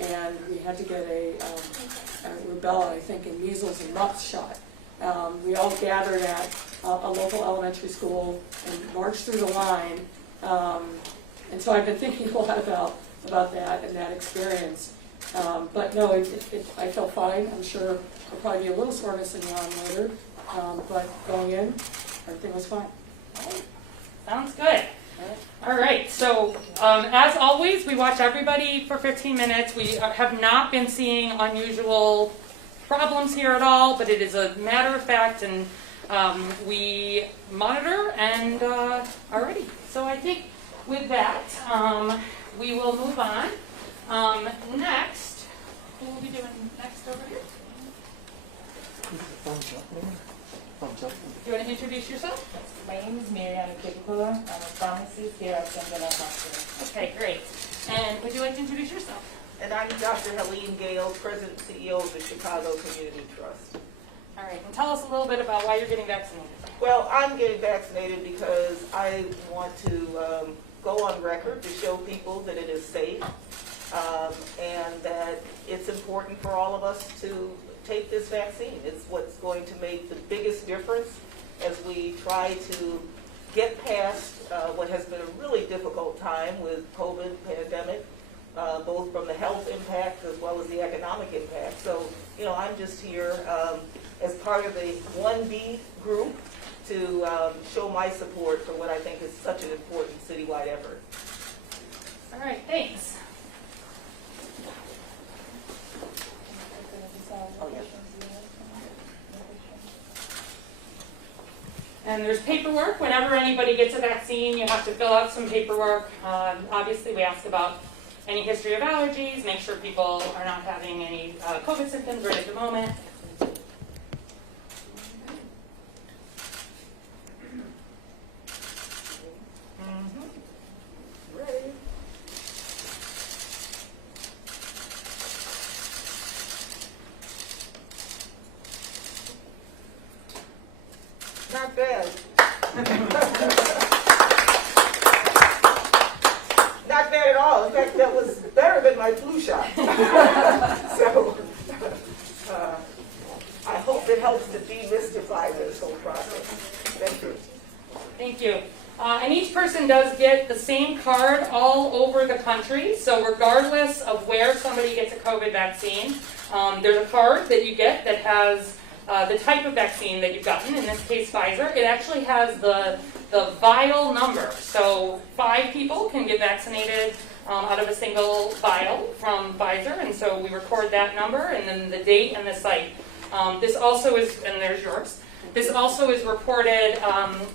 and we had to get a rubella, I think, and measles and mumps shot. We all gathered at a local elementary school and marched through the line. And so I've been thinking a lot about that and that experience. But no, I felt fine. I'm sure there'll probably be a little soreness in the arm later. But going in, everything was fine. Sounds good. All right, so as always, we watch everybody for 15 minutes. We have not been seeing unusual problems here at all, but it is a matter of fact, and we monitor and are ready. So I think with that, we will move on. Next, who will we be doing next over here? Do you want to introduce yourself? My name is Mariana Kipikola. I'm a pharmacist here at Sangana Hospital. Okay, great. And would you like to introduce yourself? And I'm Dr. Helene Gale, President and CEO of the Chicago Community Trust. All right, and tell us a little bit about why you're getting vaccinated. Well, I'm getting vaccinated because I want to go on record to show people that it is safe and that it's important for all of us to take this vaccine. It's what's going to make the biggest difference as we try to get past what has been a really difficult time with COVID pandemic, both from the health impact as well as the economic impact. So, you know, I'm just here as part of the 1B group to show my support for what I think is such an important citywide effort. All right, thanks. Oh, yes. And there's paperwork. Whenever anybody gets a vaccine, you have to fill out some paperwork. Obviously, we ask about any history of allergies, make sure people are not having any COVID symptoms right at the moment. Ready? Not bad. Not bad at all. In fact, that was better than my flu shot. So I hope it helps to demystify this whole process. Thank you. Thank you. And each person does get the same card all over the country. So regardless of where somebody gets a COVID vaccine, there's a card that you get that has the type of vaccine that you've gotten, in this case Pfizer. It actually has the vial number. So 5 people can get vaccinated out of a single vial from Pfizer, and so we record that number and then the date and the site. This also is, and there's yours, this also is reported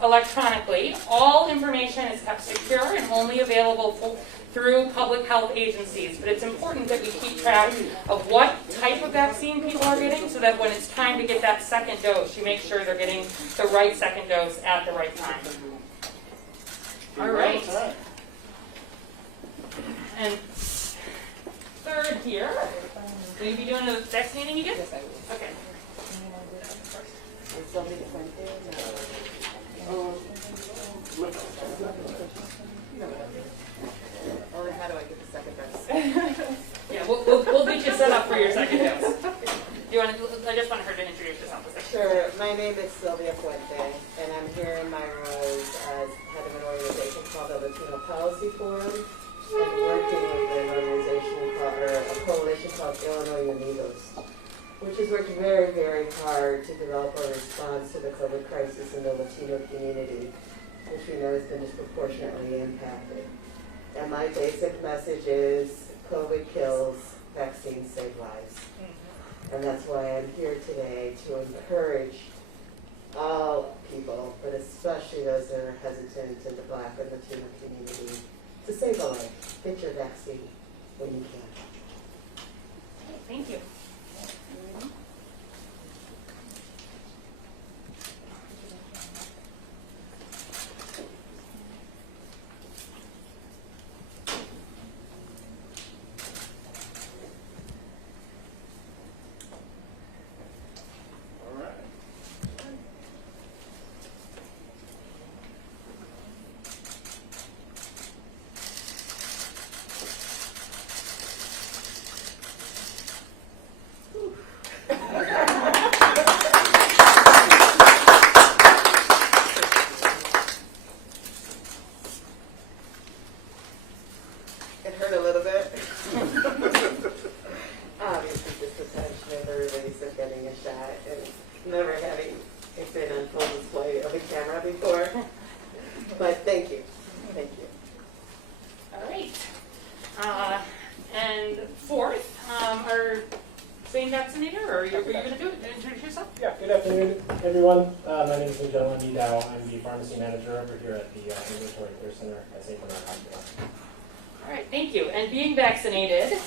electronically. All information is kept secure and only available through public health agencies, but it's important that we keep track of what type of vaccine people are getting so that when it's time to get that second dose, you make sure they're getting the right second dose at the right time. All right. And third here, will you be doing the vaccinating again? Yes, I will. Okay. Or how do I get the second dose? Yeah, we'll get you set up for your second dose. You want to, I just want her to introduce herself a second. Sure. My name is Sylvia Fuente, and I'm here in my role as head of an organization called the Latino Policy Forum, and working with an organization called, or a coalition called Illinois Unidos, which has worked very, very hard to develop a response to the COVID crisis in the Latino community, which we know has been disproportionately impacted. And my basic message is COVID kills, vaccines save lives. And that's why I'm here today to encourage all people, but especially those that are hesitant in the Black and Latino community, to save a life. Get your vaccine when you can. Thank you. being vaccinated, or are you going to do it? Introduce yourself? Yeah, good afternoon, everyone. My name is Magellan Nidao. I'm the pharmacy manager over here at the Ambulatory Care Center at St. Bernard Hospital. All right, thank you. And being vaccinated.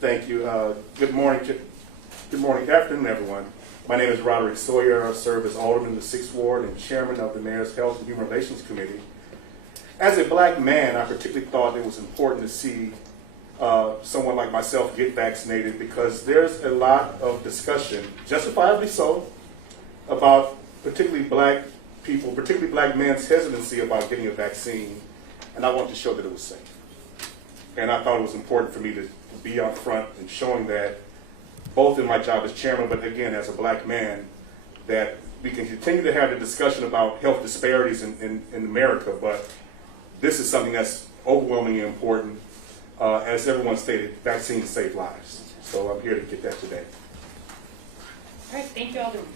Thank you. Good morning, good afternoon, everyone. My name is Roderick Sawyer. I serve as Alderman of the 6th Ward and Chairman of the Mayor's Health and Human Relations Committee. As a black man, I particularly thought it was important to see someone like myself get vaccinated because there's a lot of discussion, justifiably so, about particularly black people, particularly black men's hesitancy about getting a vaccine, and I wanted to show that it was safe. And I thought it was important for me to be out front and showing that, both in my job as chairman, but again as a black man, that we can continue to have the discussion about health disparities in America, but this is something that's overwhelmingly important. As everyone stated, vaccines save lives. So I'm here to get that today. All right, thank you, Alderman.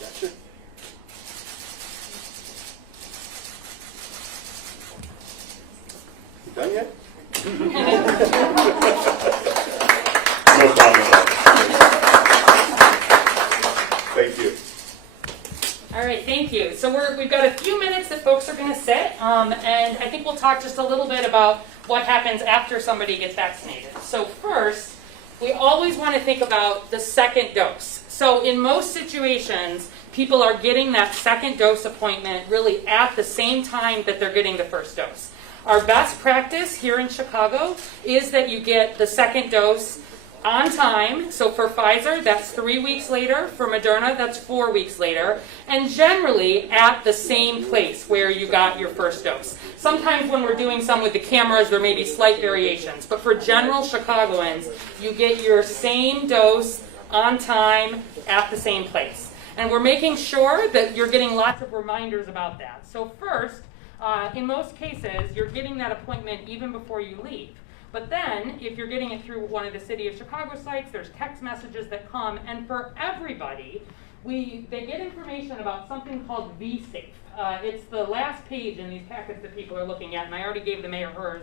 Gotcha. You done yet? No problem at all. Thank you. All right, thank you. So we've got a few minutes that folks are going to sit, and I think we'll talk just a little bit about what happens after somebody gets vaccinated. So first, we always want to think about the second dose. So in most situations, people are getting that second dose appointment really at the same time that they're getting the first dose. Our best practice here in Chicago is that you get the second dose on time. So for Pfizer, that's 3 weeks later. For Moderna, that's 4 weeks later. And generally at the same place where you got your first dose. Sometimes when we're doing some with the cameras, there may be slight variations. But for general Chicagoans, you get your same dose on time at the same place. And we're making sure that you're getting lots of reminders about that. So first, in most cases, you're getting that appointment even before you leave. But then, if you're getting it through one of the City of Chicago sites, there's text messages that come, and for everybody, they get information about something called vSafe. It's the last page in these packets that people are looking at, and I already gave the mayor hers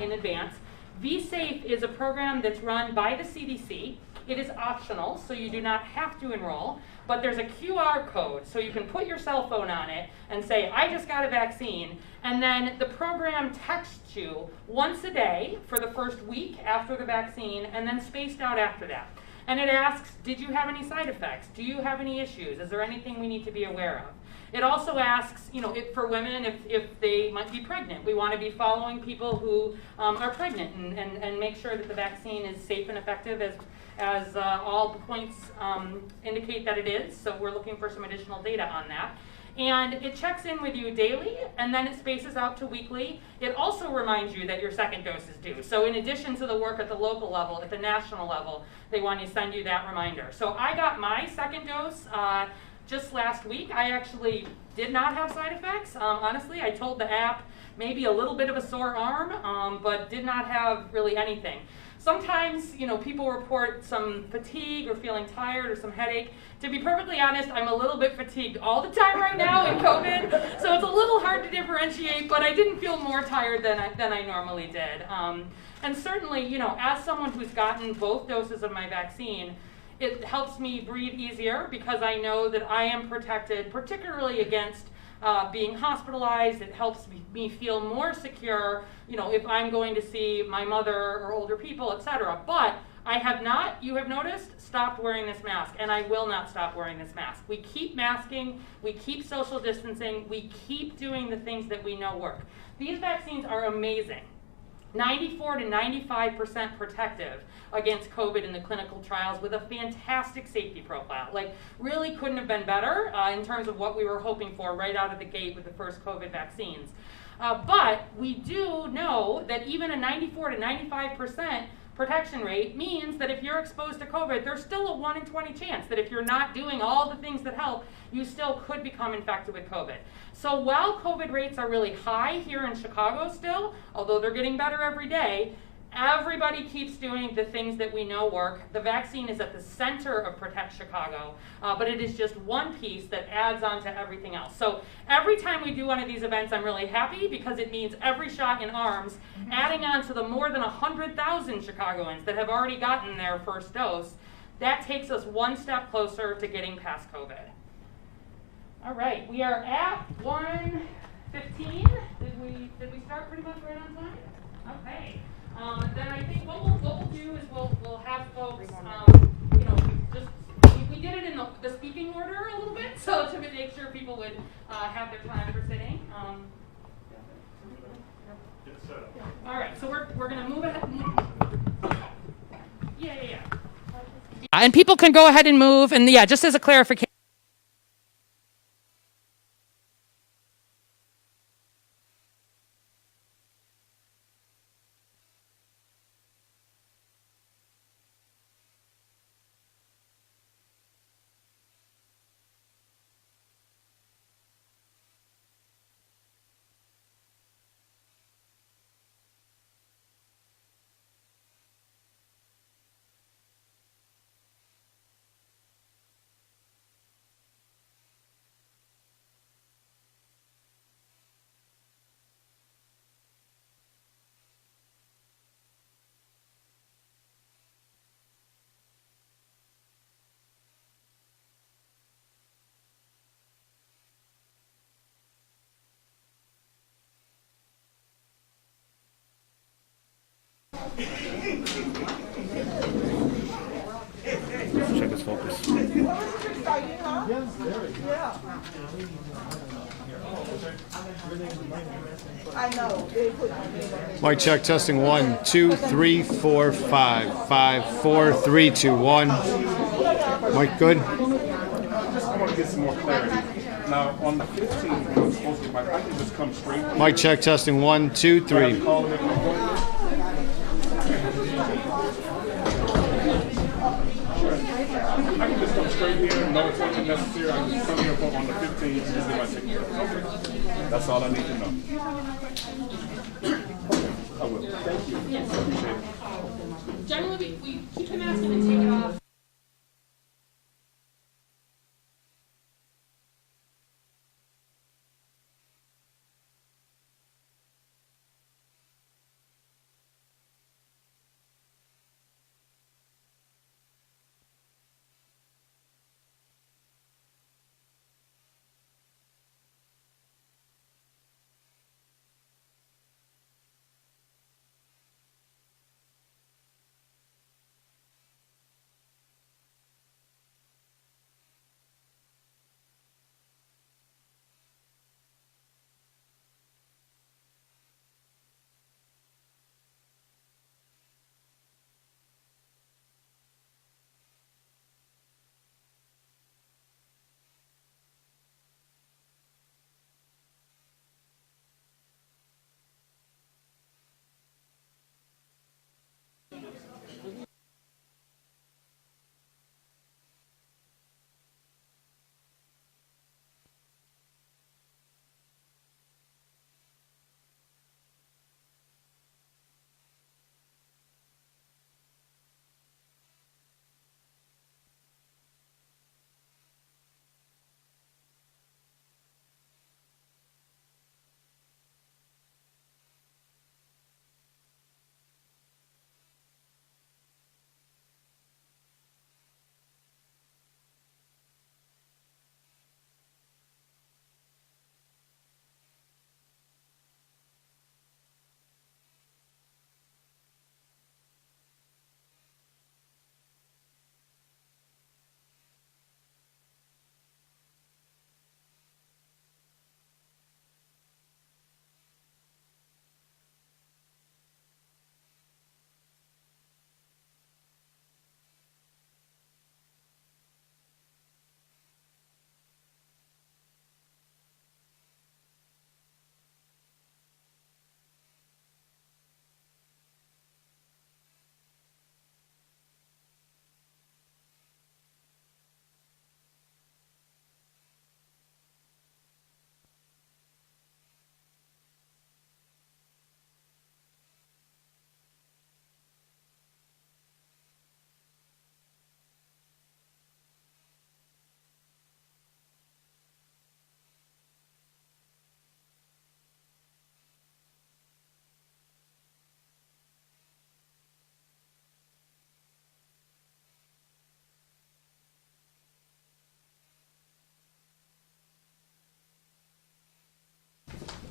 in advance. vSafe is a program that's run by the CDC. It is optional, so you do not have to enroll, but there's a QR code, so you can put your cell phone on it and say, I just got a vaccine, and then the program texts you once a day for the first week after the vaccine, and then spaced out after that. And it asks, did you have any side effects? Do you have any issues? Is there anything we need to be aware of? It also asks, for women, if they might be pregnant. We want to be following people who are pregnant and make sure that the vaccine is safe and effective as all the points indicate that it is. So we're looking for some additional data on that. And it checks in with you daily, and then it spaces out to weekly. It also reminds you that your second dose is due. So in addition to the work at the local level, at the national level, they want to send you that reminder. So I got my second dose just last week. I actually did not have side effects. Honestly, I told the app maybe a little bit of a sore arm, but did not have really anything. Sometimes, people report some fatigue or feeling tired or some headache. To be perfectly honest, I'm a little bit fatigued all the time right now in COVID, so it's a little hard to differentiate, but I didn't feel more tired than I normally did. And certainly, as someone who's gotten both doses of my vaccine, it helps me breathe easier because I know that I am protected, particularly against being hospitalized. It helps me feel more secure, if I'm going to see my mother or older people, etc. But I have not, you have noticed, stopped wearing this mask, and I will not stop wearing this mask. We keep masking, we keep social distancing, we keep doing the things that we know work. These vaccines are amazing. 94 to 95% protective against COVID in the clinical trials with a fantastic safety profile. Really couldn't have been better in terms of what we were hoping for right out of the gate with the first COVID vaccines. But we do know that even a 94 to 95% protection rate means that if you're exposed to COVID, there's still a 1 in 20 chance that if you're not doing all the things that help, you still could become infected with COVID. So while COVID rates are really high here in Chicago still, although they're getting better every day, Everybody keeps doing the things that we know work. The vaccine is at the center of Protect Chicago, but it is just one piece that adds on to everything else. So every time we do one of these events, I'm really happy because it means every shot in arms, adding on to the more than 100,000 Chicagoans that have already gotten their first dose, that takes us one step closer to getting past COVID. All right, we are at 1:15. Did we start pretty much right on time? Okay. Then I think what we'll do is we'll have folks, you know, just we did it in the speaking order a little bit, so to make sure people would have their time for sitting. All right, so we're gonna move ahead. Yeah. And people can go ahead and move, and yeah, just as a clarification. Check his focus. Mic check, testing 1, 2, 3, 4, 5, 5, 4, 3, 2, 1. Mic good? I want to get some more clarity. Now, on the 15th, I'm supposed to, I can just come straight here. Mic check, testing 1, 2, 3. Call it at one point. I can just come straight here, no appointment necessary. I can just come here on the 15th and just get my ticket. Okay. That's all I need to know. I will. Thank you. Yes. Appreciate it. Generally, we keep the mask on and take it off.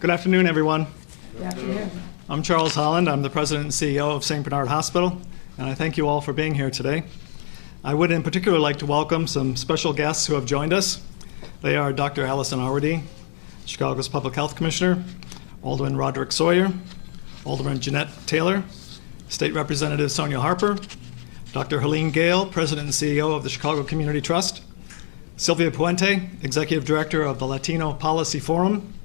Good afternoon, everyone. Good afternoon. I'm Charles Holland. I'm the President and CEO of St. Bernard Hospital, and I thank you all for being here today. I would in particular like to welcome some special guests who have joined us. They are Dr. Allison Arwady, Chicago's Public Health Commissioner, Alderman Roderick Sawyer, Alderman Jeanette Taylor, State Representative Sonia Harper, Dr. Helene Gale, President and CEO of the Chicago Community Trust, Sylvia Puente, Executive Director of the Latino Policy Forum,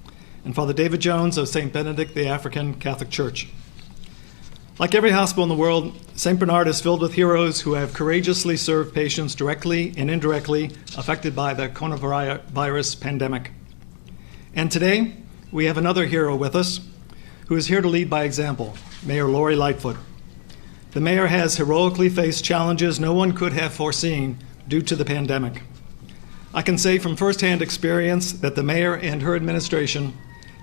and Father David Jones of St. Benedict the African Catholic Church. Like every hospital in the world, St. Bernard is filled with heroes who have courageously served patients directly and indirectly affected by the coronavirus pandemic. And today, we have another hero with us who is here to lead by example, Mayor Lori Lightfoot. The mayor has heroically faced challenges no one could have foreseen due to the pandemic. I can say from firsthand experience that the mayor and her administration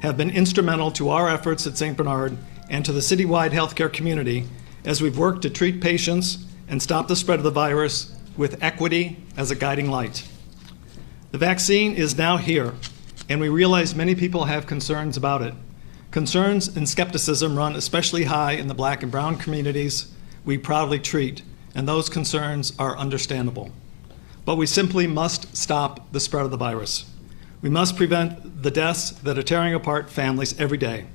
have been instrumental to our efforts at St. Bernard and to the citywide healthcare community as we've worked to treat patients and stop the spread of the virus with equity as a guiding light. The vaccine is now here, and we realize many people have concerns about it. Concerns and skepticism run especially high in the Black and brown communities we proudly treat, and those concerns are understandable. But we simply must stop the spread of the virus. We must prevent the deaths that are tearing apart families every day.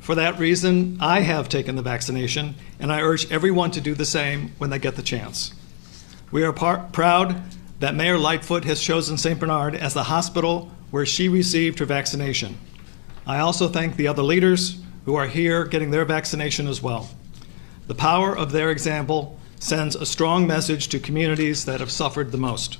For that reason, I have taken the vaccination, and I urge everyone to do the same when they get the chance. We are proud that Mayor Lightfoot has chosen St. Bernard as the hospital where she received her vaccination. I also thank the other leaders who are here getting their vaccination as well. The power of their example sends a strong message to communities that have suffered the most.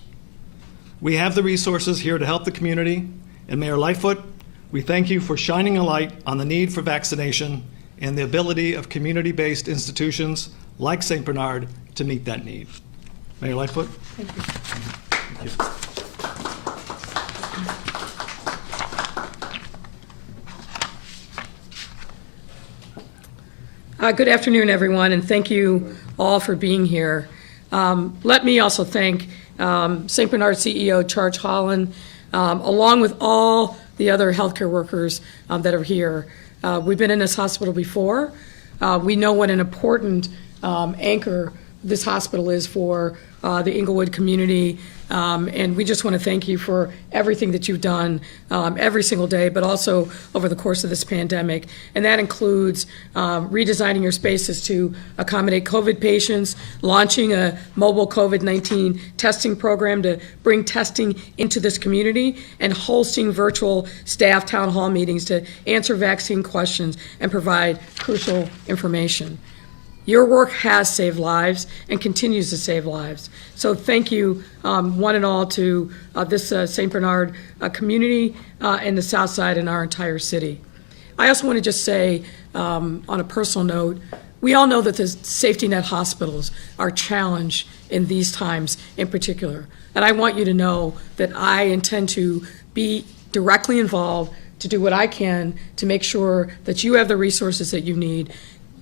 We have the resources here to help the community, and Mayor Lightfoot, we thank you for shining a light on the need for vaccination and the ability of community-based institutions like St. Bernard to meet that need. Mayor Lightfoot. Thank you. Thank you. Good afternoon, everyone, and thank you all for being here. Let me also thank St. Bernard CEO Charles Holland, along with all the other healthcare workers that are here. We've been in this hospital before. We know what an important anchor this hospital is for the Inglewood community, and we just want to thank you for everything that you've done every single day, but also over the course of this pandemic. And that includes redesigning your spaces to accommodate COVID patients, launching a mobile COVID-19 testing program to bring testing into this community, and hosting virtual staff town hall meetings to answer vaccine questions and provide crucial information. Your work has saved lives and continues to save lives. So thank you, one and all, to this St. Bernard community and the South Side and our entire city. I also want to just say, on a personal note, we all know that the safety net hospitals are challenged in these times in particular. And I want you to know that I intend to be directly involved to do what I can to make sure that you have the resources that you need.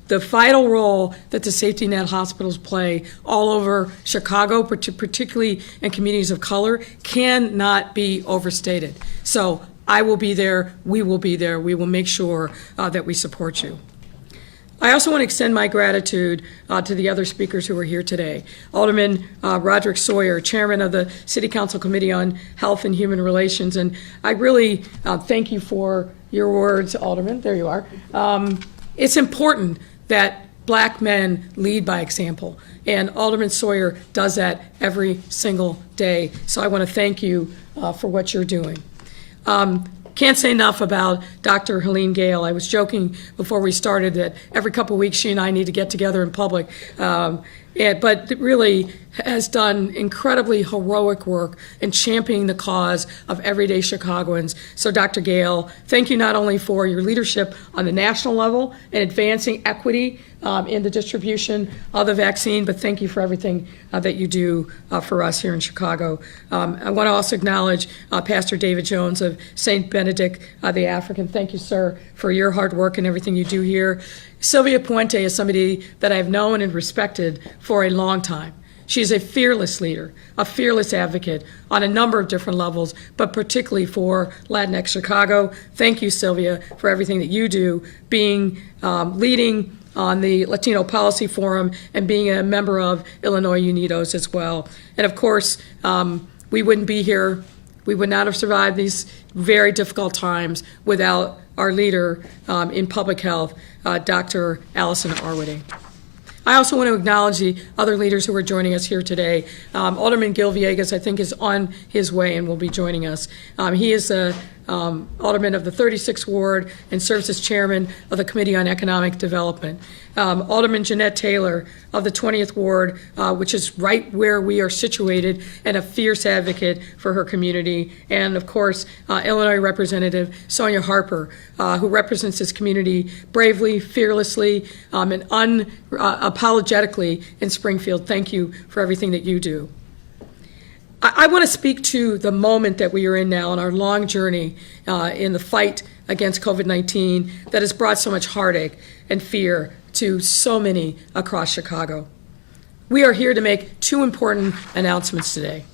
The vital role that the safety net hospitals play all over Chicago, particularly in communities of color, cannot be overstated. So I will be there, we will be there, we will make sure that we support you. I also want to extend my gratitude to the other speakers who are here today. Alderman Roderick Sawyer, Chairman of the City Council Committee on Health and Human Relations, and I really thank you for your words, Alderman, there you are. It's important that Black men lead by example, and Alderman Sawyer does that every single day. So I want to thank you for what you're doing. Can't say enough about Dr. Helene Gale. I was joking before we started that every couple of weeks she and I need to get together in public. But it really has done incredibly heroic work in championing the cause of everyday Chicagoans. So Dr. Gale, thank you not only for your leadership on the national level and advancing equity in the distribution of the vaccine, but thank you for everything that you do for us here in Chicago. I want to also acknowledge Pastor David Jones of St. Benedict the African. Thank you, sir, for your hard work and everything you do here. Sylvia Puente is somebody that I've known and respected for a long time. She's a fearless leader, a fearless advocate on a number of different levels, but particularly for Latinx Chicago. Thank you, Sylvia, for everything that you do, being leading on the Latino Policy Forum and being a member of Illinois Unidos as well. And of course, we wouldn't be here, we would not have survived these very difficult times without our leader in public health, Dr. Allison Arwady. I also want to acknowledge the other leaders who are joining us here today. Alderman Gil Villegas, I think, is on his way and will be joining us. He is a Alderman of the 36th Ward and serves as chairman of the Committee on Economic Development. Alderman Jeanette Taylor of the 20th Ward, which is right where we are situated, and a fierce advocate for her community. And of course, Illinois Representative Sonia Harper, who represents this community bravely, fearlessly, and unapologetically in Springfield. Thank you for everything that you do. I want to speak to the moment that we are in now in our long journey in the fight against COVID-19 that has brought so much heartache and fear to so many across Chicago. We are here to make two important announcements today.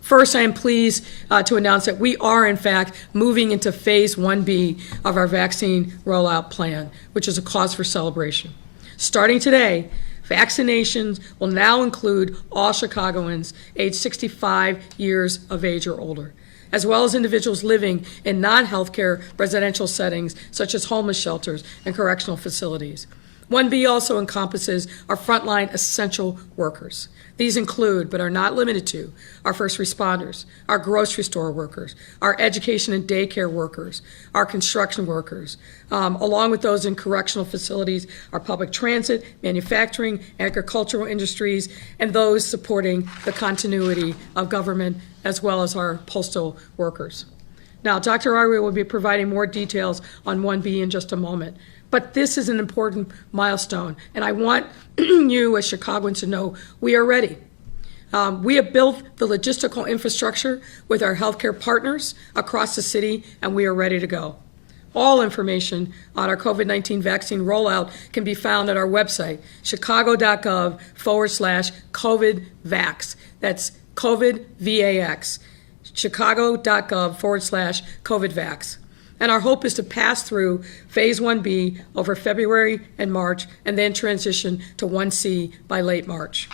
First, I am pleased to announce that we are, in fact, moving into Phase 1B of our vaccine rollout plan, which is a cause for celebration. Starting today, vaccinations will now include all Chicagoans aged 65 years of age or older, as well as individuals living in non-healthcare residential settings such as homeless shelters and correctional facilities. 1B also encompasses our frontline essential workers. These include, but are not limited to, our first responders, our grocery store workers, our education and daycare workers, our construction workers, along with those in correctional facilities, our public transit, manufacturing, agricultural industries, and those supporting the continuity of government, as well as our postal workers. Now, Dr. Arwady will be providing more details on 1B in just a moment. But this is an important milestone, and I want you as Chicagoans to know we are ready. We have built the logistical infrastructure with our healthcare partners across the city, and we are ready to go. All information on our COVID-19 vaccine rollout can be found at our website, chicago.gov/COVID-vax. That's COVID, V-A-X, chicago.gov/COVID-vax. And our hope is to pass through Phase 1B over February and March, and then transition to 1C by late March.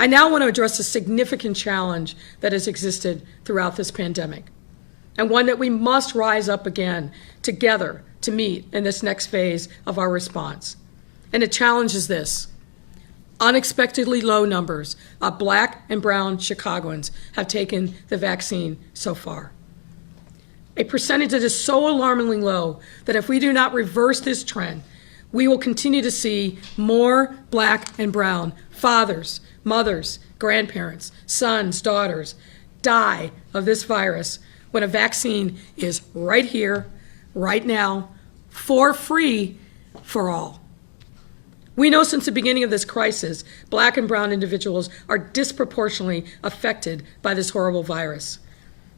I now want to address a significant challenge that has existed throughout this pandemic, and one that we must rise up again together to meet in this next phase of our response. And the challenge is this: unexpectedly low numbers of Black and brown Chicagoans have taken the vaccine so far. A percentage that is so alarmingly low that if we do not reverse this trend, we will continue to see more Black and brown fathers, mothers, grandparents, sons, daughters die of this virus when a vaccine is right here, right now, for free for all. We know since the beginning of this crisis, Black and brown individuals are disproportionately affected by this horrible virus.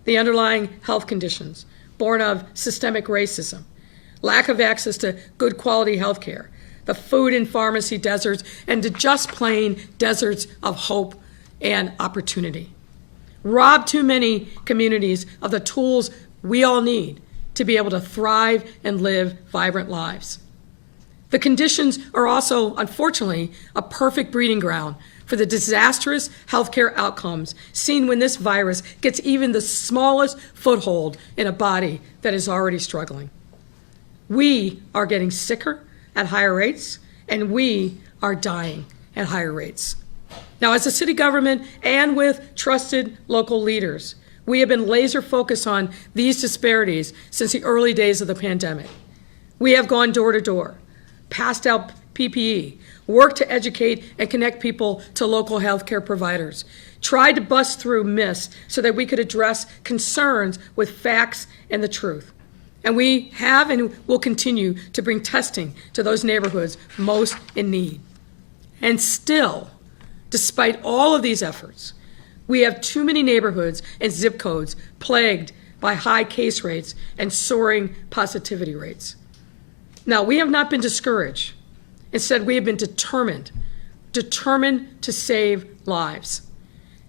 The underlying health conditions born of systemic racism, lack of access to good quality health care, the food and pharmacy deserts, and the just plain deserts of hope and opportunity, rob too many communities of the tools we all need to be able to thrive and live vibrant lives. The conditions are also, unfortunately, a perfect breeding ground for the disastrous healthcare outcomes seen when this virus gets even the smallest foothold in a body that is already struggling. We are getting sicker at higher rates, and we are dying at higher rates. Now, as a city government and with trusted local leaders, we have been laser focused on these disparities since the early days of the pandemic. We have gone door to door, passed out PPE, worked to educate and connect people to local healthcare providers, tried to bust through myths so that we could address concerns with facts and the truth. And we have and will continue to bring testing to those neighborhoods most in need. And still, despite all of these efforts, we have too many neighborhoods and zip codes plagued by high case rates and soaring positivity rates. Now, we have not been discouraged. Instead, we have been determined determined to save lives.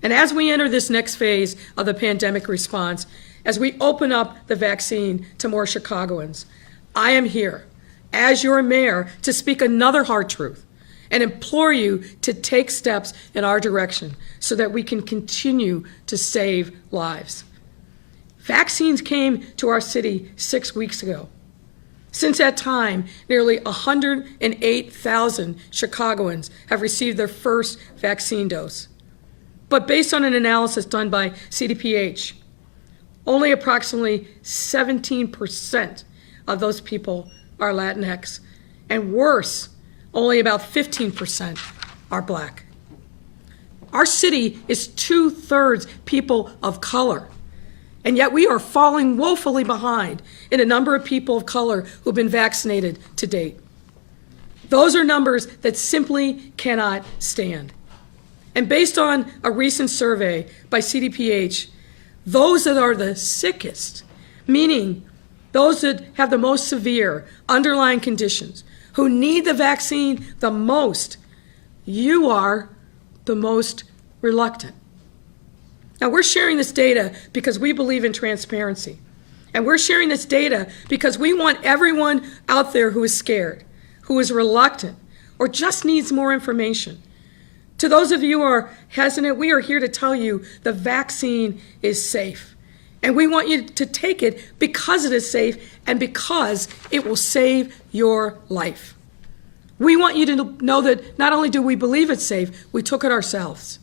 And as we enter this next phase of the pandemic response, as we open up the vaccine to more Chicagoans, I am here as your mayor to speak another hard truth and implore you to take steps in our direction so that we can continue to save lives. Vaccines came to our city 6 weeks ago. Since that time, nearly 108,000 Chicagoans have received their first vaccine dose. But based on an analysis done by CDPH, only approximately 17% of those people are Latinx, and worse, only about 15% are Black. Our city is 2/3 people of color, and yet we are falling woefully behind in a number of people of color who've been vaccinated to date. Those are numbers that simply cannot stand. And based on a recent survey by CDPH, those that are the sickest, meaning those that have the most severe underlying conditions, who need the vaccine the most, you are the most reluctant. Now, we're sharing this data because we believe in transparency. And we're sharing this data because we want everyone out there who is scared, who is reluctant, or just needs more information. To those of you who are hesitant, we are here to tell you the vaccine is safe. And we want you to take it because it is safe and because it will save your life. We want you to know that not only do we believe it's safe, we took it ourselves.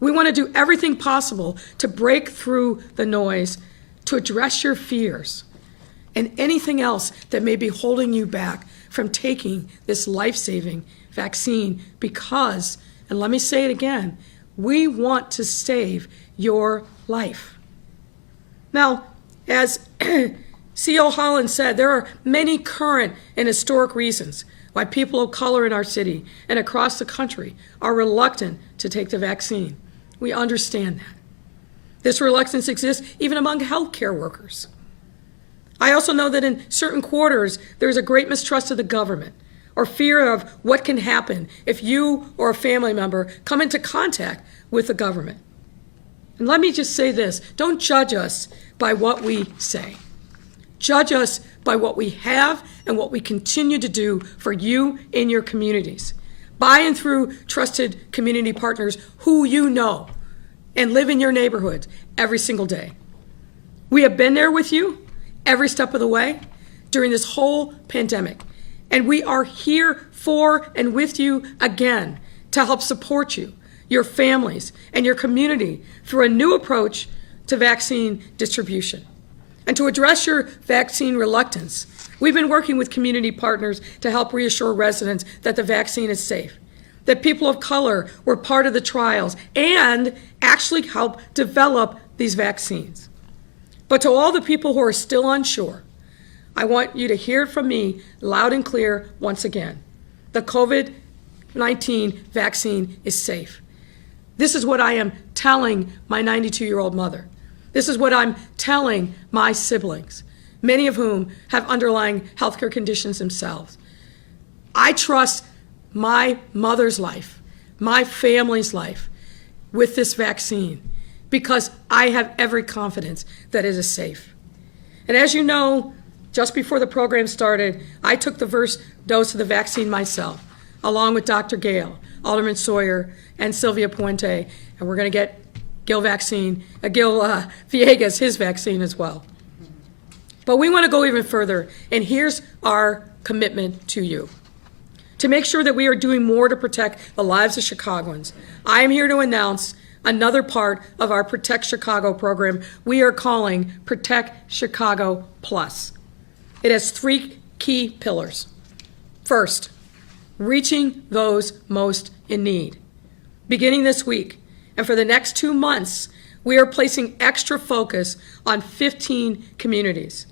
We want to do everything possible to break through the noise, to address your fears, and anything else that may be holding you back from taking this life-saving vaccine because, and let me say it again, we want to save your life. Now, as C.O. Holland said, there are many current and historic reasons why people of color in our city and across the country are reluctant to take the vaccine. We understand that. This reluctance exists even among healthcare workers. I also know that in certain quarters, there's a great mistrust of the government or fear of what can happen if you or a family member come into contact with the government. And let me just say this, don't judge us by what we say. Judge us by what we have and what we continue to do for you in your communities, by and through trusted community partners who you know and live in your neighborhoods every single day. We have been there with you every step of the way during this whole pandemic, and we are here for and with you again to help support you, your families, and your community through a new approach to vaccine distribution. And to address your vaccine reluctance, we've been working with community partners to help reassure residents that the vaccine is safe, that people of color were part of the trials and actually helped develop these vaccines. But to all the people who are still unsure, I want you to hear it from me loud and clear once again. The COVID-19 vaccine is safe. This is what I am telling my 92-year-old mother. This is what I'm telling my siblings, many of whom have underlying healthcare conditions themselves. I trust my mother's life, my family's life with this vaccine because I have every confidence that it is safe. And as you know, just before the program started, I took the first dose of the vaccine myself, along with Dr. Gale, Alderman Sawyer, and Sylvia Puente, and we're going to get Gil Villegas his vaccine as well. But we want to go even further, and here's our commitment to you. To make sure that we are doing more to protect the lives of Chicagoans, I am here to announce another part of our Protect Chicago program we are calling Protect Chicago Plus. It has 3 key pillars. First, reaching those most in need. Beginning this week, and for the next 2 months, we are placing extra focus on 15 communities.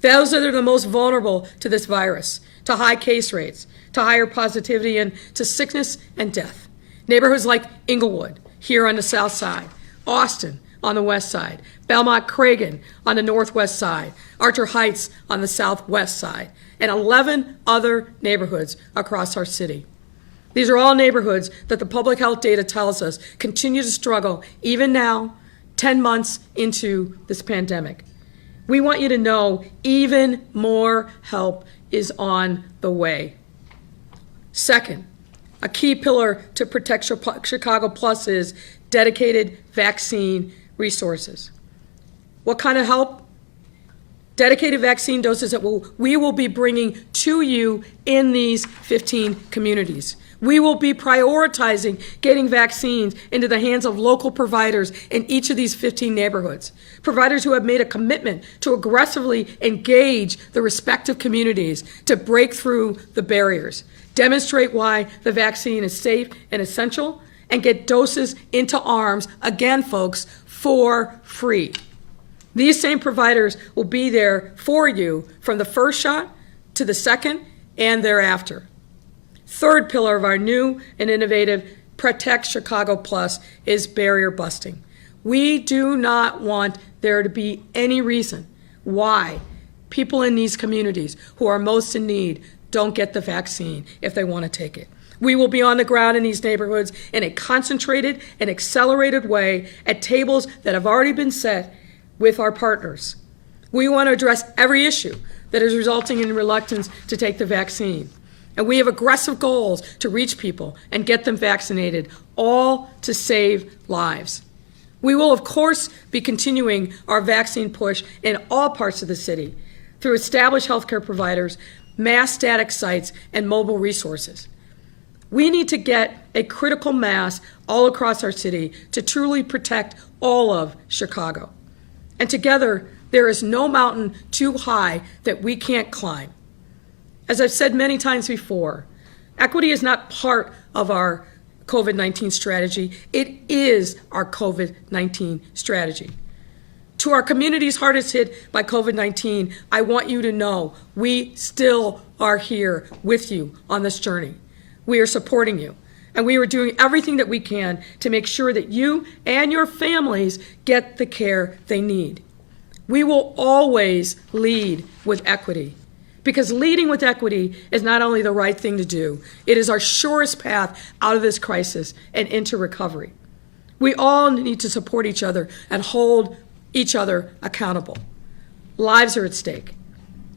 Those that are the most vulnerable to this virus, to high case rates, to higher positivity, and to sickness and death. Neighborhoods like Inglewood, here on the south side, Austin on the west side, Belmont-Cragen on the northwest side, Archer Heights on the southwest side, and 11 other neighborhoods across our city. These are all neighborhoods that the public health data tells us continue to struggle, even now, 10 months into this pandemic. We want you to know even more help is on the way. Second, a key pillar to protect Chicago Plus is dedicated vaccine resources. What kind of help? Dedicated vaccine doses that we will be bringing to you in these 15 communities. We will be prioritizing getting vaccines into the hands of local providers in each of these 15 neighborhoods. Providers who have made a commitment to aggressively engage the respective communities to break through the barriers, demonstrate why the vaccine is safe and essential, and get doses into arms, again, folks, for free. These same providers will be there for you from the first shot to the second and thereafter. Third pillar of our new and innovative Protect Chicago Plus is barrier busting. We do not want there to be any reason why people in these communities who are most in need don't get the vaccine if they want to take it. We will be on the ground in these neighborhoods in a concentrated and accelerated way at tables that have already been set with our partners. We want to address every issue that is resulting in reluctance to take the vaccine. And we have aggressive goals to reach people and get them vaccinated, all to save lives. We will, of course, be continuing our vaccine push in all parts of the city through established healthcare providers, mass static sites, and mobile resources. We need to get a critical mass all across our city to truly protect all of Chicago. And together, there is no mountain too high that we can't climb. As I've said many times before, equity is not part of our COVID-19 strategy. It is our COVID-19 strategy. To our communities hardest hit by COVID-19, I want you to know we still are here with you on this journey. We are supporting you, and we are doing everything that we can to make sure that you and your families get the care they need. We will always lead with equity, because leading with equity is not only the right thing to do, it is our surest path out of this crisis and into recovery. We all need to support each other and hold each other accountable. Lives are at stake.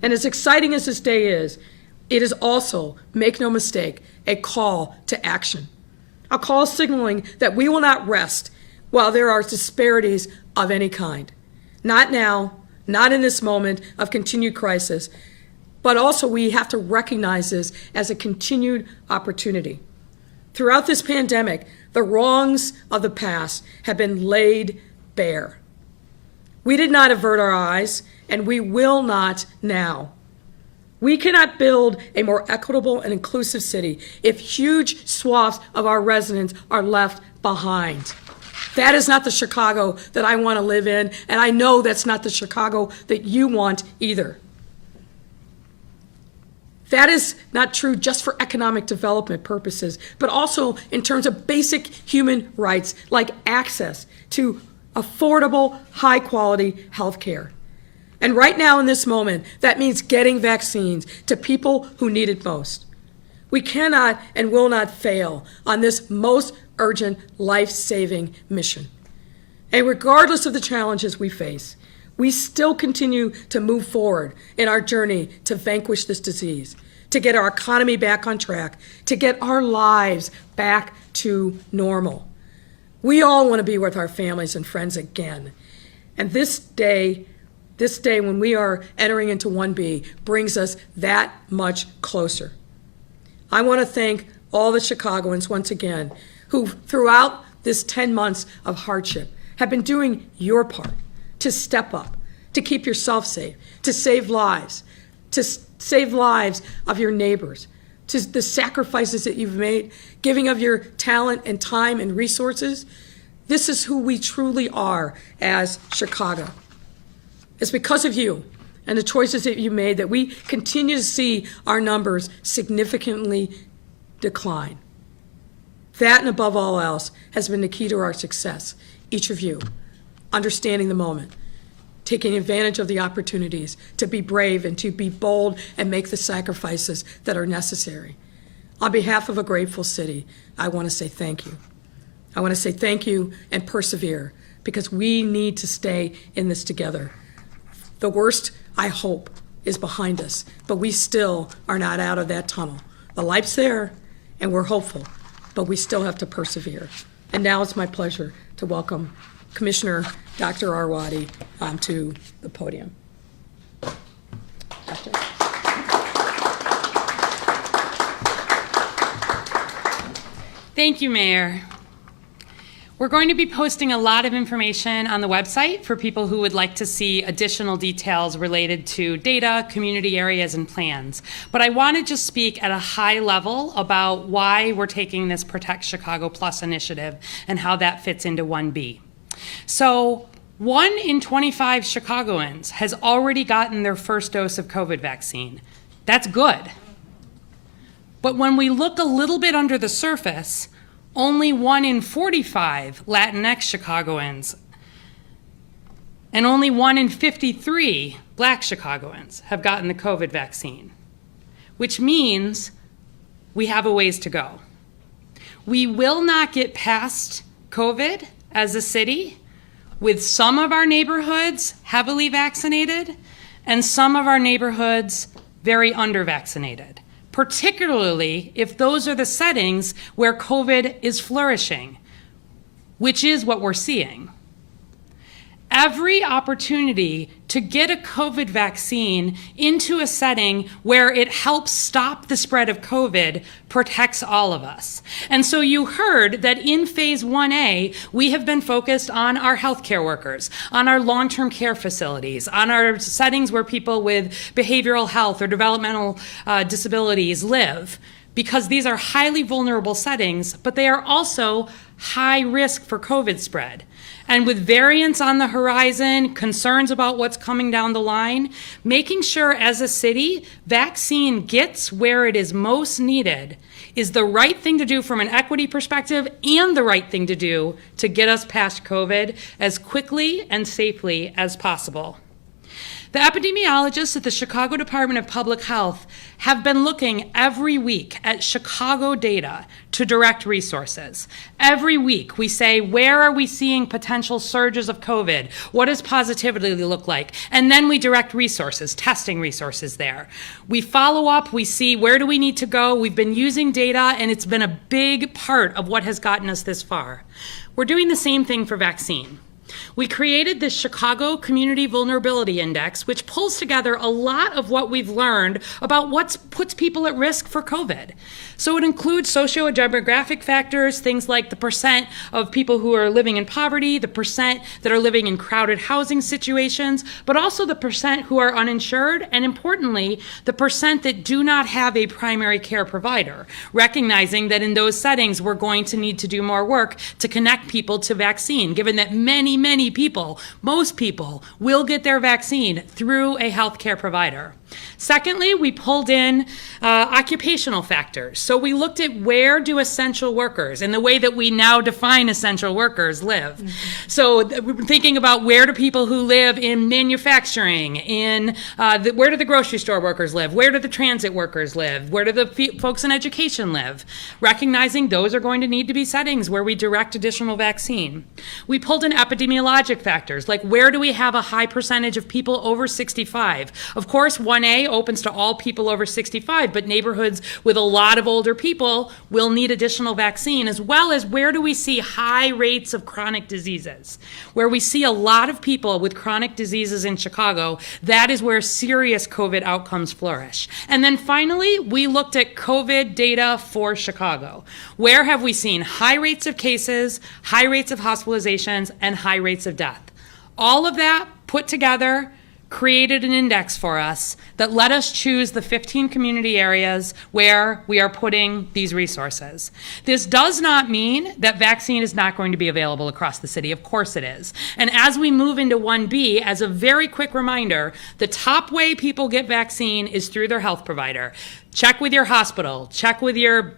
And as exciting as this day is, it is also, make no mistake, a call to action. A call signaling that we will not rest while there are disparities of any kind. Not now, not in this moment of continued crisis, but also we have to recognize this as a continued opportunity. Throughout this pandemic, the wrongs of the past have been laid bare. We did not avert our eyes, and we will not now. We cannot build a more equitable and inclusive city if huge swaths of our residents are left behind. That is not the Chicago that I want to live in, and I know that's not the Chicago that you want either. That is not true just for economic development purposes, but also in terms of basic human rights like access to affordable, high-quality health care. And right now in this moment, that means getting vaccines to people who need it most. We cannot and will not fail on this most urgent, life-saving mission. And regardless of the challenges we face, we still continue to move forward in our journey to vanquish this disease, to get our economy back on track, to get our lives back to normal. We all want to be with our families and friends again. And this day when we are entering into 1B brings us that much closer. I want to thank all the Chicagoans once again who throughout this 10 months of hardship have been doing your part to step up, to keep yourself safe, to save lives of your neighbors, to the sacrifices that you've made, giving of your talent and time and resources. This is who we truly are as Chicago. It's because of you and the choices that you made that we continue to see our numbers significantly decline. That and above all else has been the key to our success, each of you, understanding the moment, taking advantage of the opportunities to be brave and to be bold and make the sacrifices that are necessary. On behalf of a grateful city, I want to say thank you. I want to say thank you and persevere, because we need to stay in this together. The worst, I hope, is behind us, but we still are not out of that tunnel. The light's there, and we're hopeful, but we still have to persevere. And now it's my pleasure to welcome Commissioner Dr. Arwady to the podium. Doctor. Thank you, Mayor. We're going to be posting a lot of information on the website for people who would like to see additional details related to data, community areas, and plans. But I want to just speak at a high level about why we're taking this Protect Chicago Plus initiative and how that fits into 1B. So 1 in 25 Chicagoans has already gotten their first dose of COVID vaccine. That's good. But when we look a little bit under the surface, only 1 in 45 Latinx Chicagoans and only 1 in 53 Black Chicagoans have gotten the COVID vaccine, which means we have a ways to go. We will not get past COVID as a city with some of our neighborhoods heavily vaccinated and some of our neighborhoods very under-vaccinated, particularly if those are the settings where COVID is flourishing, which is what we're seeing. Every opportunity to get a COVID vaccine into a setting where it helps stop the spread of COVID protects all of us. And so you heard that in phase 1A, we have been focused on our healthcare workers, on our long-term care facilities, on our settings where people with behavioral health or developmental disabilities live, because these are highly vulnerable settings, but they are also high risk for COVID spread. And with variants on the horizon, concerns about what's coming down the line, making sure as a city vaccine gets where it is most needed is the right thing to do from an equity perspective and the right thing to do to get us past COVID as quickly and safely as possible. The epidemiologists at the Chicago Department of Public Health have been looking every week at Chicago data to direct resources. Every week we say, where are we seeing potential surges of COVID? What does positivity look like? And then we direct resources, testing resources there. We follow up, we see where do we need to go. We've been using data, and it's been a big part of what has gotten us this far. We're doing the same thing for vaccine. We created this Chicago Community Vulnerability Index, which pulls together a lot of what we've learned about what puts people at risk for COVID. So it includes socio-demographic factors, things like the percent of people who are living in poverty, the percent that are living in crowded housing situations, but also the percent who are uninsured, and importantly, the percent that do not have a primary care provider, recognizing that in those settings, we're going to need to do more work to connect people to vaccine, given that many people, most people, will get their vaccine through a healthcare provider. Secondly, we pulled in occupational factors. So we looked at where do essential workers, and the way that we now define essential workers, live. Mm-hmm. So we're thinking about where do people who live in manufacturing, where do the grocery store workers live, where do the transit workers live, where do the folks in education live, recognizing those are going to need to be settings where we direct additional vaccine. We pulled in epidemiologic factors, like where do we have a high percentage of people over 65? Of course, 1A opens to all people over 65, but neighborhoods with a lot of older people will need additional vaccine, as well as where do we see high rates of chronic diseases. Where we see a lot of people with chronic diseases in Chicago, that is where serious COVID outcomes flourish. And then finally, we looked at COVID data for Chicago. Where have we seen high rates of cases, high rates of hospitalizations, and high rates of death? All of that put together created an index for us that let us choose the 15 community areas where we are putting these resources. This does not mean that vaccine is not going to be available across the city. Of course it is. And as we move into 1B, as a very quick reminder, the top way people get vaccine is through their health provider. Check with your hospital, check with your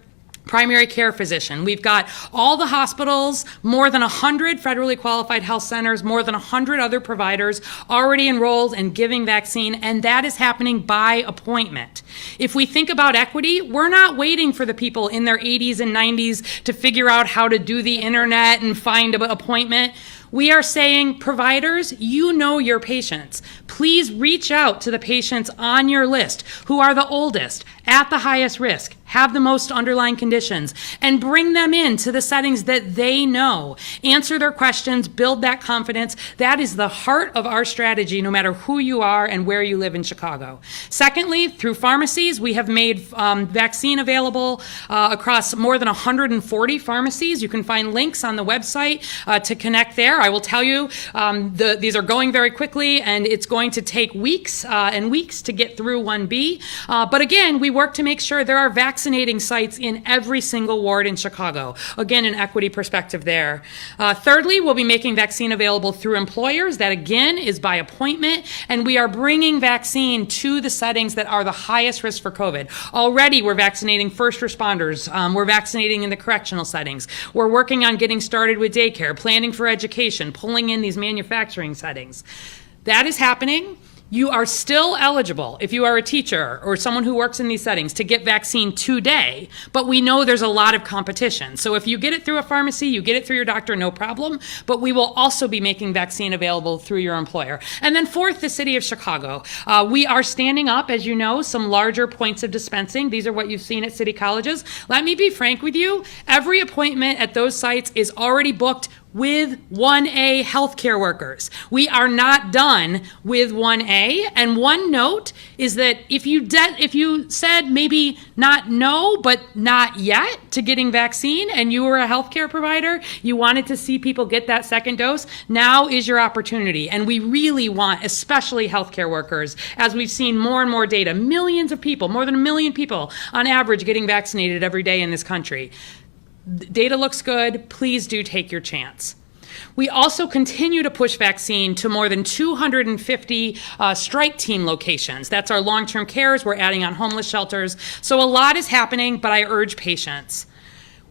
primary care physician. We've got all the hospitals, more than 100 federally qualified health centers, more than 100 other providers already enrolled and giving vaccine, and that is happening by appointment. If we think about equity, we're not waiting for the people in their 80s and 90s to figure out how to do the internet and find an appointment. We are saying, providers, you know your patients. Please reach out to the patients on your list who are the oldest, at the highest risk, have the most underlying conditions, and bring them into the settings that they know. Answer their questions, build that confidence. That is the heart of our strategy, no matter who you are and where you live in Chicago. Secondly, through pharmacies, we have made vaccine available across more than 140 pharmacies. You can find links on the website to connect there. I will tell you, these are going very quickly, and it's going to take weeks and weeks to get through 1B. But again, we work to make sure there are vaccinating sites in every single ward in Chicago. Again, an equity perspective there. Thirdly, we'll be making vaccine available through employers. That again is by appointment, and we are bringing vaccine to the settings that are the highest risk for COVID. Already we're vaccinating first responders. We're vaccinating in the correctional settings. We're working on getting started with daycare, planning for education, pulling in these manufacturing settings. That is happening. You are still eligible, if you are a teacher or someone who works in these settings, to get vaccine today, but we know there's a lot of competition. So if you get it through a pharmacy, you get it through your doctor, no problem, but we will also be making vaccine available through your employer. And then fourth, the city of Chicago. We are standing up, as you know, some larger points of dispensing. These are what you've seen at city colleges. Let me be frank with you, every appointment at those sites is already booked with 1A healthcare workers. We are not done with 1A. And one note is that if you said maybe not no, but not yet to getting vaccine, and you were a healthcare provider, you wanted to see people get that second dose, now is your opportunity. And we really want, especially healthcare workers, as we've seen more and more data, millions of people, more than 1 million people on average getting vaccinated every day in this country. Data looks good. Please do take your chance. We also continue to push vaccine to more than 250 strike team locations. That's our long-term cares. We're adding on homeless shelters. So a lot is happening, but I urge patience.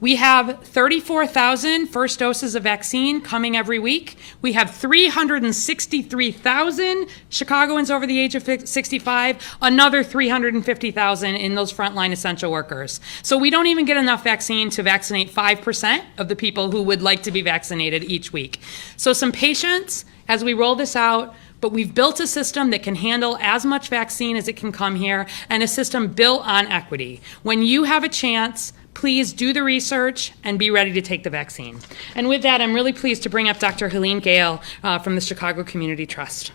We have 34,000 first doses of vaccine coming every week. We have 363,000 Chicagoans over the age of 65, another 350,000 in those frontline essential workers. So we don't even get enough vaccine to vaccinate 5% of the people who would like to be vaccinated each week. So some patience as we roll this out, but we've built a system that can handle as much vaccine as it can come here, and a system built on equity. When you have a chance, please do the research and be ready to take the vaccine. And with that, I'm really pleased to bring up Dr. Helene Gale from the Chicago Community Trust.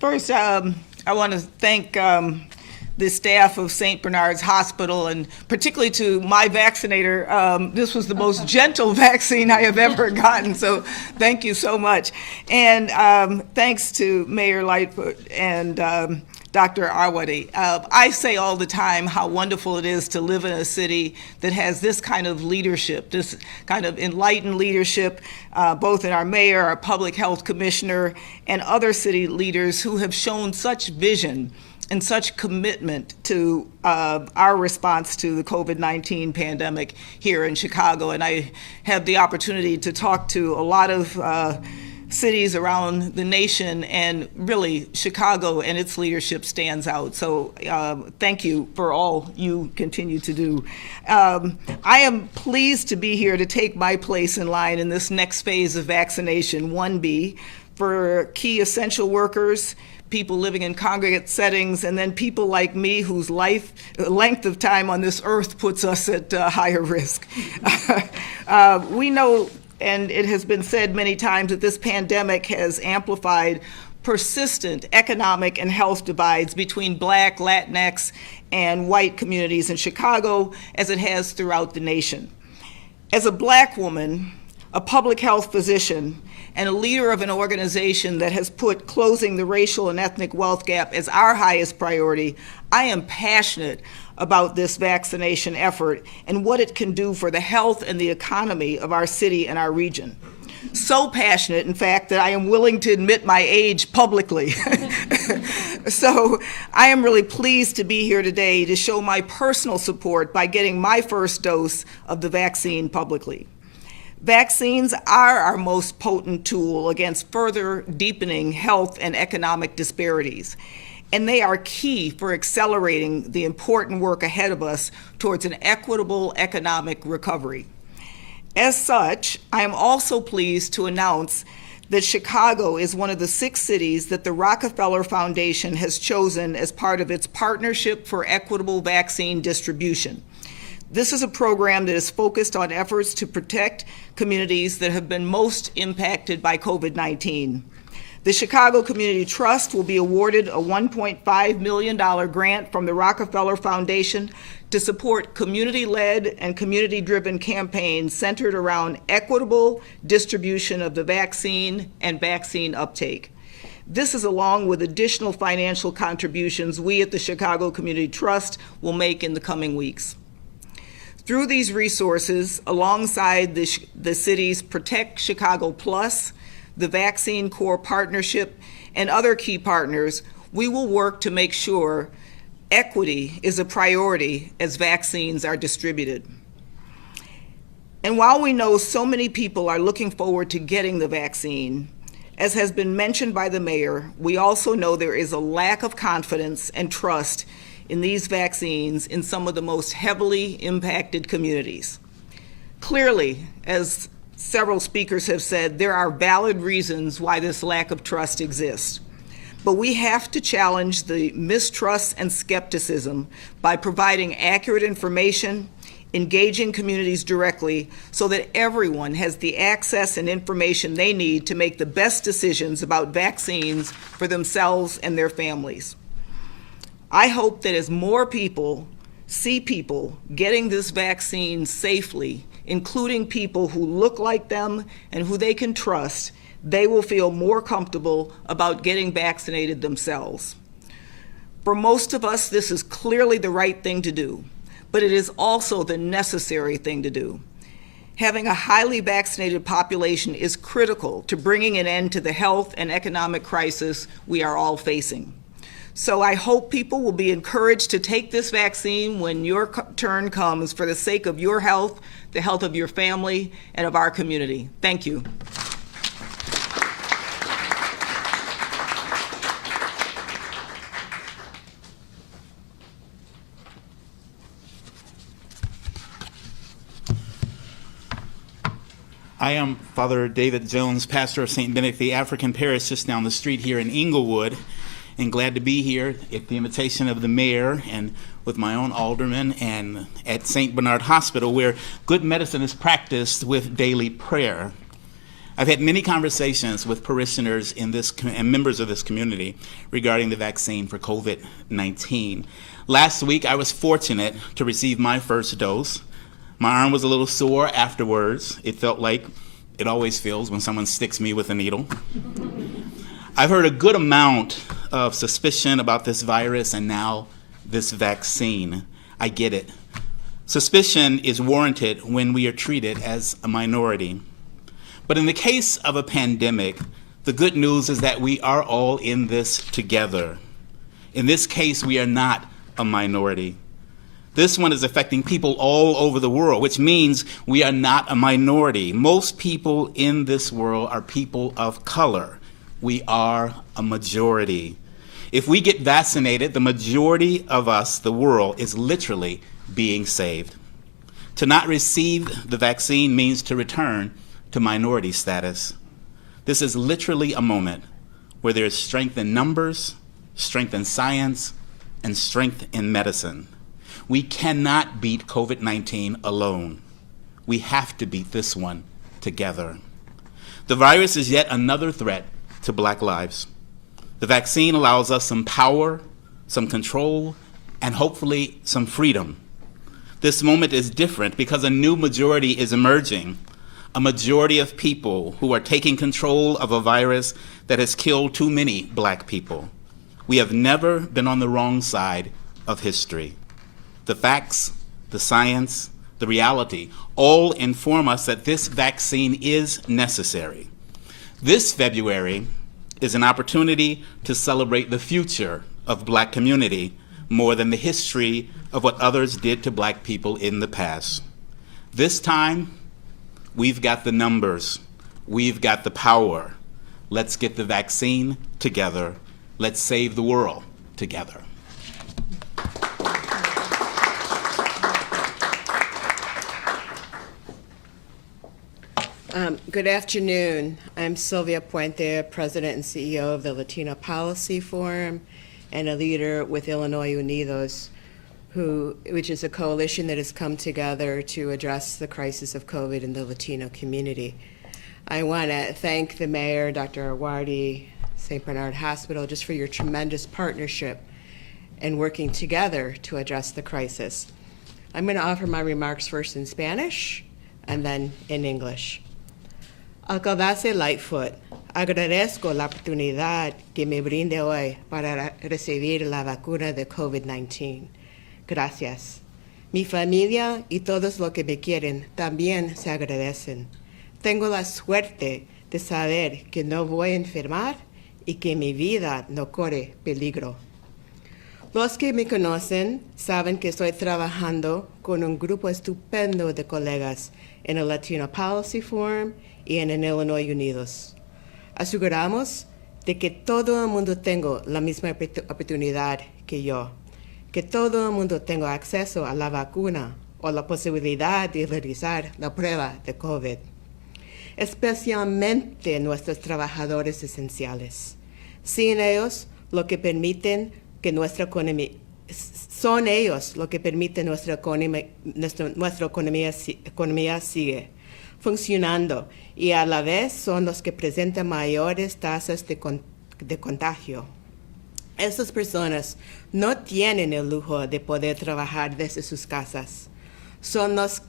First, I want to thank the staff of St. Bernard's Hospital, and particularly to my vaccinator. This was the most gentle vaccine I have ever gotten, so thank you so much. And thanks to Mayor Lightfoot and Dr. Arwady. I say all the time how wonderful it is to live in a city that has this kind of leadership, this kind of enlightened leadership, both in our mayor, our public health commissioner, and other city leaders who have shown such vision and such commitment to our response to the COVID-19 pandemic here in Chicago. And I have the opportunity to talk to a lot of cities around the nation, and really Chicago and its leadership stands out. So thank you for all you continue to do. I am pleased to be here to take my place in line in this next phase of vaccination, 1B, for key essential workers, people living in congregate settings, and then people like me whose length of time on this earth puts us at higher risk. We know, and it has been said many times, that this pandemic has amplified persistent economic and health divides between Black, Latinx, and white communities in Chicago, as it has throughout the nation. As a Black woman, a public health physician, and a leader of an organization that has put closing the racial and ethnic wealth gap as our highest priority, I am passionate about this vaccination effort and what it can do for the health and the economy of our city and our region. so passionate, in fact, that I am willing to admit my age publicly. So I am really pleased to be here today to show my personal support by getting my first dose of the vaccine publicly. Vaccines are our most potent tool against further deepening health and economic disparities, and they are key for accelerating the important work ahead of us towards an equitable economic recovery. As such, I am also pleased to announce that Chicago is one of the 6 cities that the Rockefeller Foundation has chosen as part of its Partnership for Equitable Vaccine Distribution. This is a program that is focused on efforts to protect communities that have been most impacted by COVID-19. The Chicago Community Trust will be awarded a $1.5 million grant from the Rockefeller Foundation to support community-led and community-driven campaigns centered around equitable distribution of the vaccine and vaccine uptake. This is along with additional financial contributions we at the Chicago Community Trust will make in the coming weeks. Through these resources, alongside the city's Protect Chicago Plus, the Vaccine Corps Partnership, and other key partners, we will work to make sure equity is a priority as vaccines are distributed. And while we know so many people are looking forward to getting the vaccine, as has been mentioned by the mayor, we also know there is a lack of confidence and trust in these vaccines in some of the most heavily impacted communities. Clearly, as several speakers have said, there are valid reasons why this lack of trust exists. But we have to challenge the mistrust and skepticism by providing accurate information, engaging communities directly so that everyone has the access and information they need to make the best decisions about vaccines for themselves and their families. I hope that as more people see people getting this vaccine safely, including people who look like them and who they can trust, they will feel more comfortable about getting vaccinated themselves. For most of us, this is clearly the right thing to do, but it is also the necessary thing to do. Having a highly vaccinated population is critical to bringing an end to the health and economic crisis we are all facing. So I hope people will be encouraged to take this vaccine when your turn comes for the sake of your health, the health of your family, and of our community. Thank you. I am Father David Jones, pastor of St. Benedict the African Parish just down the street here in Inglewood, and glad to be here at the invitation of the mayor and with my own alderman and at St. Bernard Hospital, where good medicine is practiced with daily prayer. I've had many conversations with parishioners in this and members of this community regarding the vaccine for COVID-19. Last week, I was fortunate to receive my first dose. My arm was a little sore afterwards. It felt like it always feels when someone sticks me with a needle. I've heard a good amount of suspicion about this virus and now this vaccine. I get it. Suspicion is warranted when we are treated as a minority. But in the case of a pandemic, the good news is that we are all in this together. In this case, we are not a minority. This one is affecting people all over the world, which means we are not a minority. Most people in this world are people of color. We are a majority. If we get vaccinated, the majority of us, the world, is literally being saved. To not receive the vaccine means to return to minority status. This is literally a moment where there is strength in numbers, strength in science, and strength in medicine. We cannot beat COVID-19 alone. We have to beat this one together. The virus is yet another threat to Black lives. The vaccine allows us some power, some control, and hopefully some freedom. This moment is different because a new majority is emerging, a majority of people who are taking control of a virus that has killed too many Black people. We have never been on the wrong side of history. The facts, the science, the reality, all inform us that this vaccine is necessary. This February is an opportunity to celebrate the future of Black community more than the history of what others did to Black people in the past. This time, we've got the numbers, we've got the power. Let's get the vaccine together. Let's save the world together. Good afternoon. I'm Sylvia Puente, President and CEO of the Latino Policy Forum and a leader with Illinois Unidos, which is a coalition that has come together to address the crisis of COVID in the Latino community. I want to thank the mayor, Dr. Arwady, St. Bernard Hospital, just for your tremendous partnership and working together to address the crisis. I'm going to offer my remarks first in Spanish and then in English. Alcaldesa Lightfoot, agradezco la oportunidad que me brinde hoy para recibir la vacuna de COVID-19. Gracias. Mi familia y todos los que me quieren también se agradecen. Tengo la suerte de saber que no voy a enfermar y que mi vida no corre peligro. Los que me conocen saben que estoy trabajando con un grupo estupendo de colegas en el Latino Policy Forum y en Illinois Unidos. Aseguramos de que todo el mundo tenga la misma oportunidad que yo, que todo el mundo tenga acceso a la vacuna o la posibilidad de realizar la prueba de COVID, especialmente nuestros trabajadores esenciales. Sin ellos, lo que permiten que nuestra economía, son ellos lo que permiten nuestra economía sigue funcionando y a la vez son los que presentan mayores tasas de contagio. Estas personas no tienen el lujo de poder trabajar desde sus casas. Son los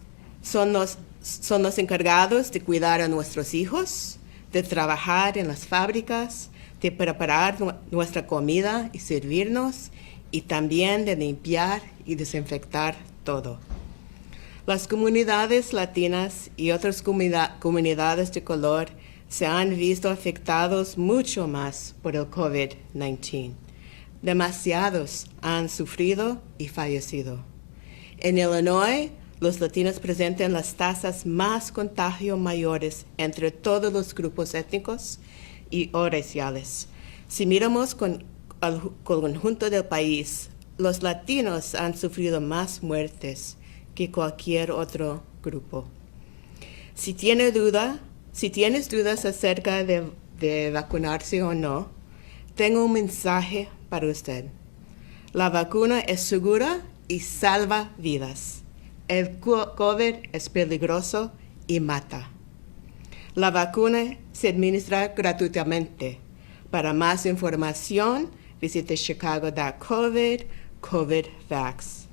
encargados de cuidar a nuestros hijos, de trabajar en las fábricas, de preparar nuestra comida y servirnos, y también de limpiar y desinfectar todo. Las comunidades latinas y otras comunidades de color se han visto afectados mucho más por el COVID-19. Demasiados han sufrido y fallecido. En Illinois, los latinos presentan las tasas más contagio mayores entre todos los grupos étnicos y o raciales. Si miramos con el conjunto del país, los latinos han sufrido más muertes que cualquier otro grupo. Si tienes dudas acerca de vacunarse o no, tengo un mensaje para usted. La vacuna es segura y salva vidas. El COVID es peligroso y mata. La vacuna se administra gratuitamente. Para más información, visite chicago.covid, COVID-Vax.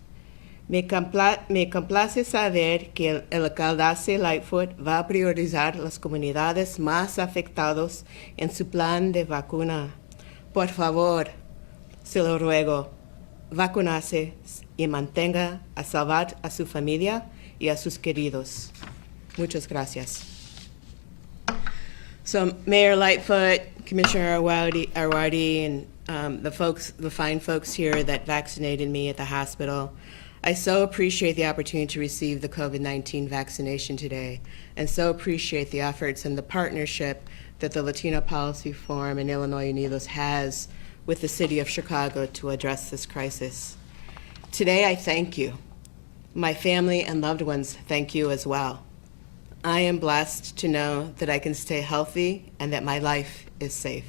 Me complace saber que el alcalde Lightfoot va a priorizar las comunidades más afectadas en su plan de vacuna. Por favor, se lo ruego, vacúnese y mantenga a salvar a su familia y a sus queridos. Muchas gracias. So, Mayor Lightfoot, Commissioner Arwady, and the fine folks here that vaccinated me at the hospital, I so appreciate the opportunity to receive the COVID-19 vaccination today, and so appreciate the efforts and the partnership that the Latino Policy Forum and Illinois Unidos has with the city of Chicago to address this crisis. Today, I thank you. My family and loved ones thank you as well. I am blessed to know that I can stay healthy and that my life is safe.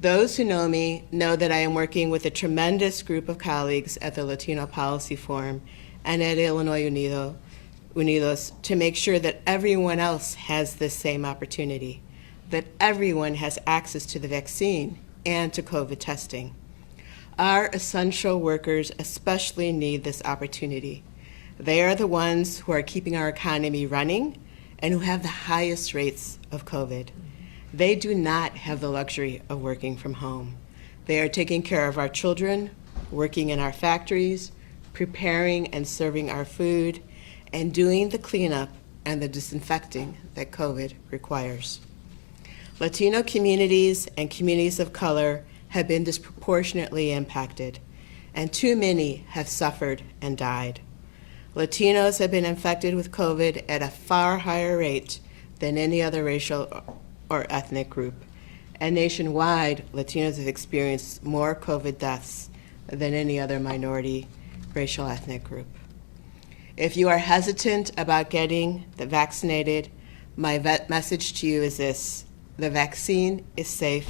Those who know me know that I am working with a tremendous group of colleagues at the Latino Policy Forum and at Illinois Unidos to make sure that everyone else has this same opportunity, that everyone has access to the vaccine and to COVID testing. Our essential workers especially need this opportunity. They are the ones who are keeping our economy running and who have the highest rates of COVID. They do not have the luxury of working from home. They are taking care of our children, working in our factories, preparing and serving our food, and doing the cleanup and the disinfecting that COVID requires. Latino communities and communities of color have been disproportionately impacted, and too many have suffered and died. Latinos have been infected with COVID at a far higher rate than any other racial or ethnic group. And nationwide, Latinos have experienced more COVID deaths than any other minority racial ethnic group. If you are hesitant about getting vaccinated, my message to you is this: the vaccine is safe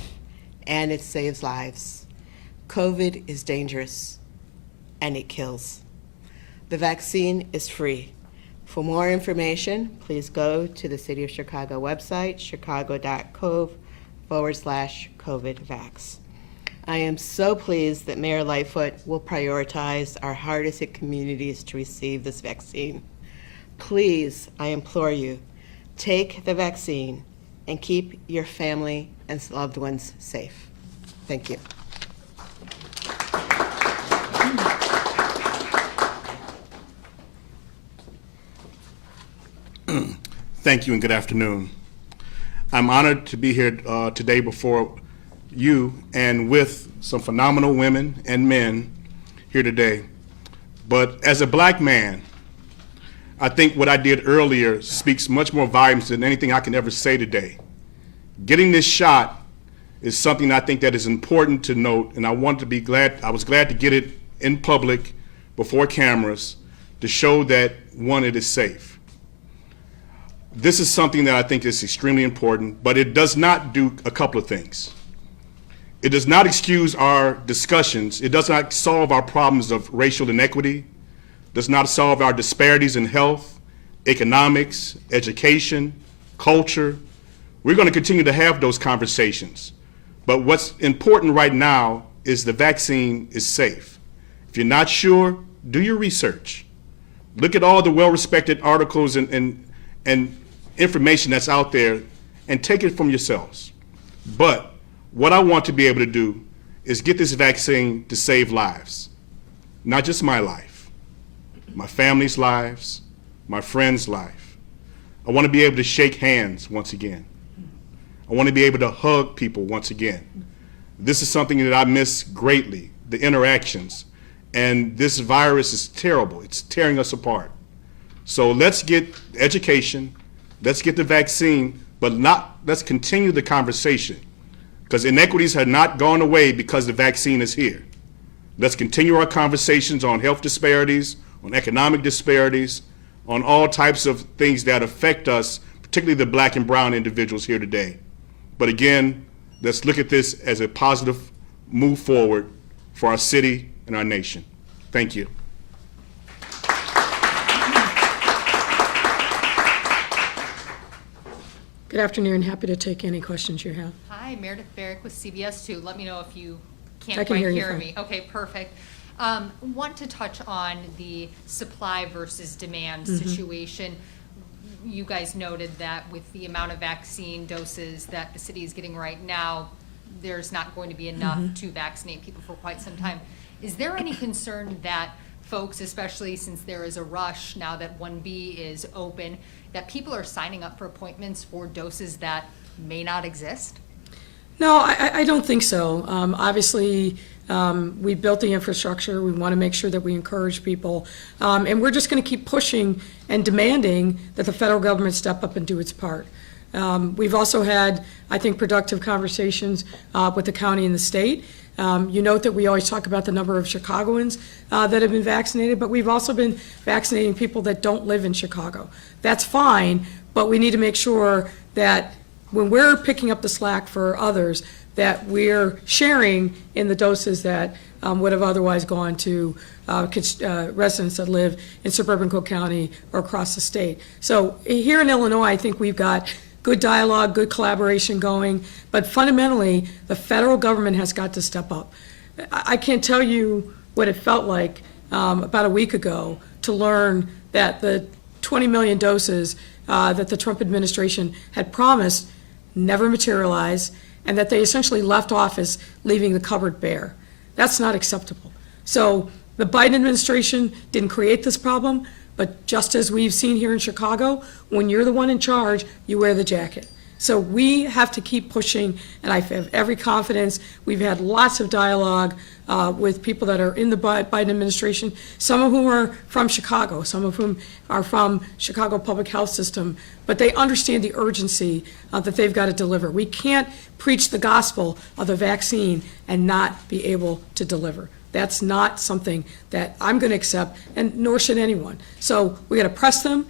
and it saves lives. COVID is dangerous and it kills. The vaccine is free. For more information, please go to the City of Chicago website, chicago.gov/COVID-vax. I am so pleased that Mayor Lightfoot will prioritize our hardest hit communities to receive this vaccine. Please, I implore you, take the vaccine and keep your family and loved ones safe. Thank you. Thank you and good afternoon. I'm honored to be here today before you and with some phenomenal women and men here today. But as a black man, I think what I did earlier speaks much more volumes than anything I can ever say today. Getting this shot is something I think that is important to note, and I was glad to get it in public before cameras to show that, one, it is safe. This is something that I think is extremely important, but it does not do a couple of things. It does not excuse our discussions. It does not solve our problems of racial inequity, does not solve our disparities in health, economics, education, culture. We're going to continue to have those conversations. But what's important right now is the vaccine is safe. If you're not sure, do your research. Look at all the well-respected articles and information that's out there and take it from yourselves. But what I want to be able to do is get this vaccine to save lives. Not just my life, my family's lives, my friends' life. I want to be able to shake hands once again. I want to be able to hug people once again. This is something that I miss greatly, the interactions. And this virus is terrible. It's tearing us apart. So let's get education, let's get the vaccine, but let's continue the conversation, because inequities have not gone away because the vaccine is here. Let's continue our conversations on health disparities, on economic disparities, on all types of things that affect us, particularly the black and brown individuals here today. But again, let's look at this as a positive move forward for our city and our nation. Thank you. Good afternoon. Happy to take any questions you have. Hi, Meredith Barrick with CBS 2. Let me know if you can't I can quite hear you hear fine. me. Okay, perfect. Want to touch on the supply versus demand situation. You guys noted that with the amount of vaccine doses that the city is getting right now, there's not going to be enough to vaccinate people for quite some time. Is there any concern that folks, especially since there is a rush now that 1B is open, that people are signing up for appointments for doses that may not exist? No, I don't think so. Obviously, we built the infrastructure. We want to make sure that we encourage people. And we're just going to keep pushing and demanding that the federal government step up and do its part. We've also had, I think, productive conversations with the county and the state. You note that we always talk about the number of Chicagoans that have been vaccinated, but we've also been vaccinating people that don't live in Chicago. That's fine, but we need to make sure that when we're picking up the slack for others, that we're sharing in the doses that would have otherwise gone to residents that live in suburban Cook County or across the state. So here in Illinois, I think we've got good dialogue, good collaboration going, but fundamentally, the federal government has got to step up. I can't tell you what it felt like about a week ago to learn that the 20 million doses that the Trump administration had promised never materialized, and that they essentially left office leaving the cupboard bare. That's not acceptable. So the Biden administration didn't create this problem, But just as we've seen here in Chicago, when you're the one in charge, you wear the jacket. So we have to keep pushing, and I have every confidence. We've had lots of dialogue with people that are in the Biden administration, some of whom are from Chicago, some of whom are from Chicago Public Health System, but they understand the urgency that they've got to deliver. We can't preach the gospel of the vaccine and not be able to deliver. That's not something that I'm going to accept, and nor should anyone. So we got to press them.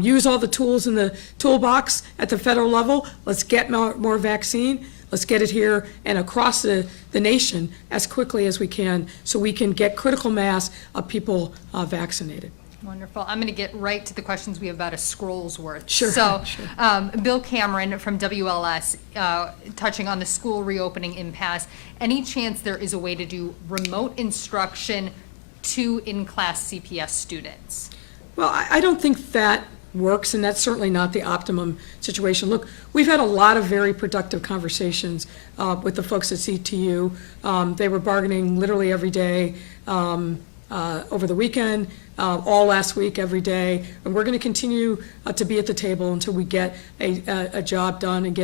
Use all the tools in the toolbox at the federal level. Let's get more vaccine. Let's get it here and across the nation as quickly as we can so we can get critical mass of people vaccinated. Wonderful. I'm going to get right to the questions. We have about a scroll's worth. Sure. So, Sure. Bill Cameron from WLS, touching on the school reopening impasse. Any chance there is a way to do remote instruction to in-class CPS students? Well, I don't think that works, and that's certainly not the optimum situation. Look, we've had a lot of very productive conversations with the folks at CTU. They were bargaining literally every day over the weekend, all last week, every day, and we're going to continue to be at the table until we get a job done and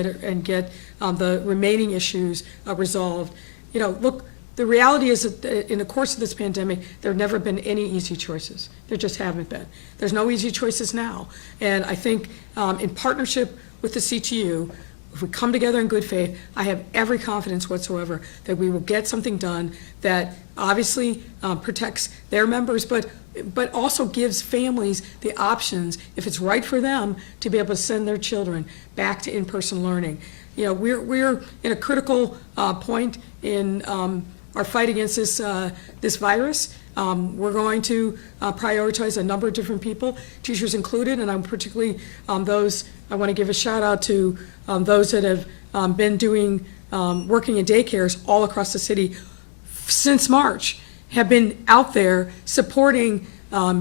get the remaining issues resolved. You know, look. The reality is that in the course of this pandemic, there have never been any easy choices. There just haven't been. There's no easy choices now. And I think in partnership with the CTU, if we come together in good faith, I have every confidence whatsoever that we will get something done that obviously protects their members, but also gives families the options, if it's right for them, to be able to send their children back to in-person learning. You know, we're in a critical point in our fight against this virus. We're going to prioritize a number of different people, teachers included, and I'm particularly those, I want to give a shout out to those that have been doing, working in daycares all across the city since March, have been out there supporting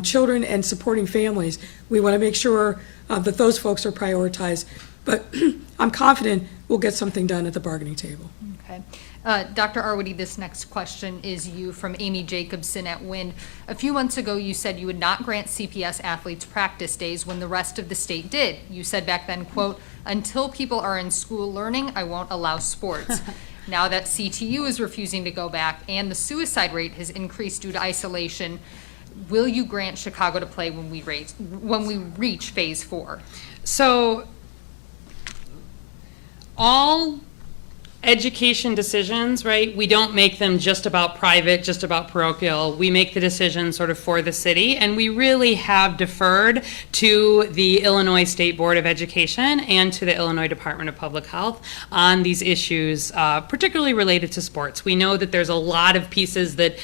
children and supporting families. We want to make sure that those folks are prioritized, but I'm confident we'll get something done at the bargaining table. Okay. Dr. Arwady, this next question is you from Amy Jacobson at WIND. A few months ago, you said you would not grant CPS athletes practice days when the rest of the state did. You said back then, quote, "Until people are in school learning, I won't allow sports." Now that CTU is refusing to go back and the suicide rate has increased due to isolation, will you grant Chicago to play when we reach phase 4? So all education decisions, right, we don't make them just about private, just about parochial. We make the decisions sort of for the city, and we really have deferred to the Illinois State Board of Education and to the Illinois Department of Public Health on these issues, particularly related to sports. We know that there's a lot of pieces that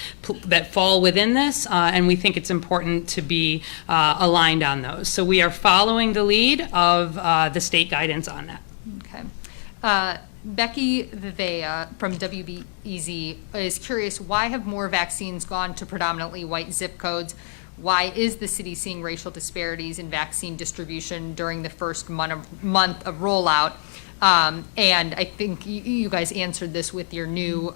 fall within this, and we think it's important to be aligned on those. So we are following the lead of the state guidance on that. Okay. Becky Vivea from WBEZ is curious, why have more vaccines gone to predominantly white zip codes? Why is the city seeing racial disparities in vaccine distribution during the first month of rollout? And I think you guys answered this with your new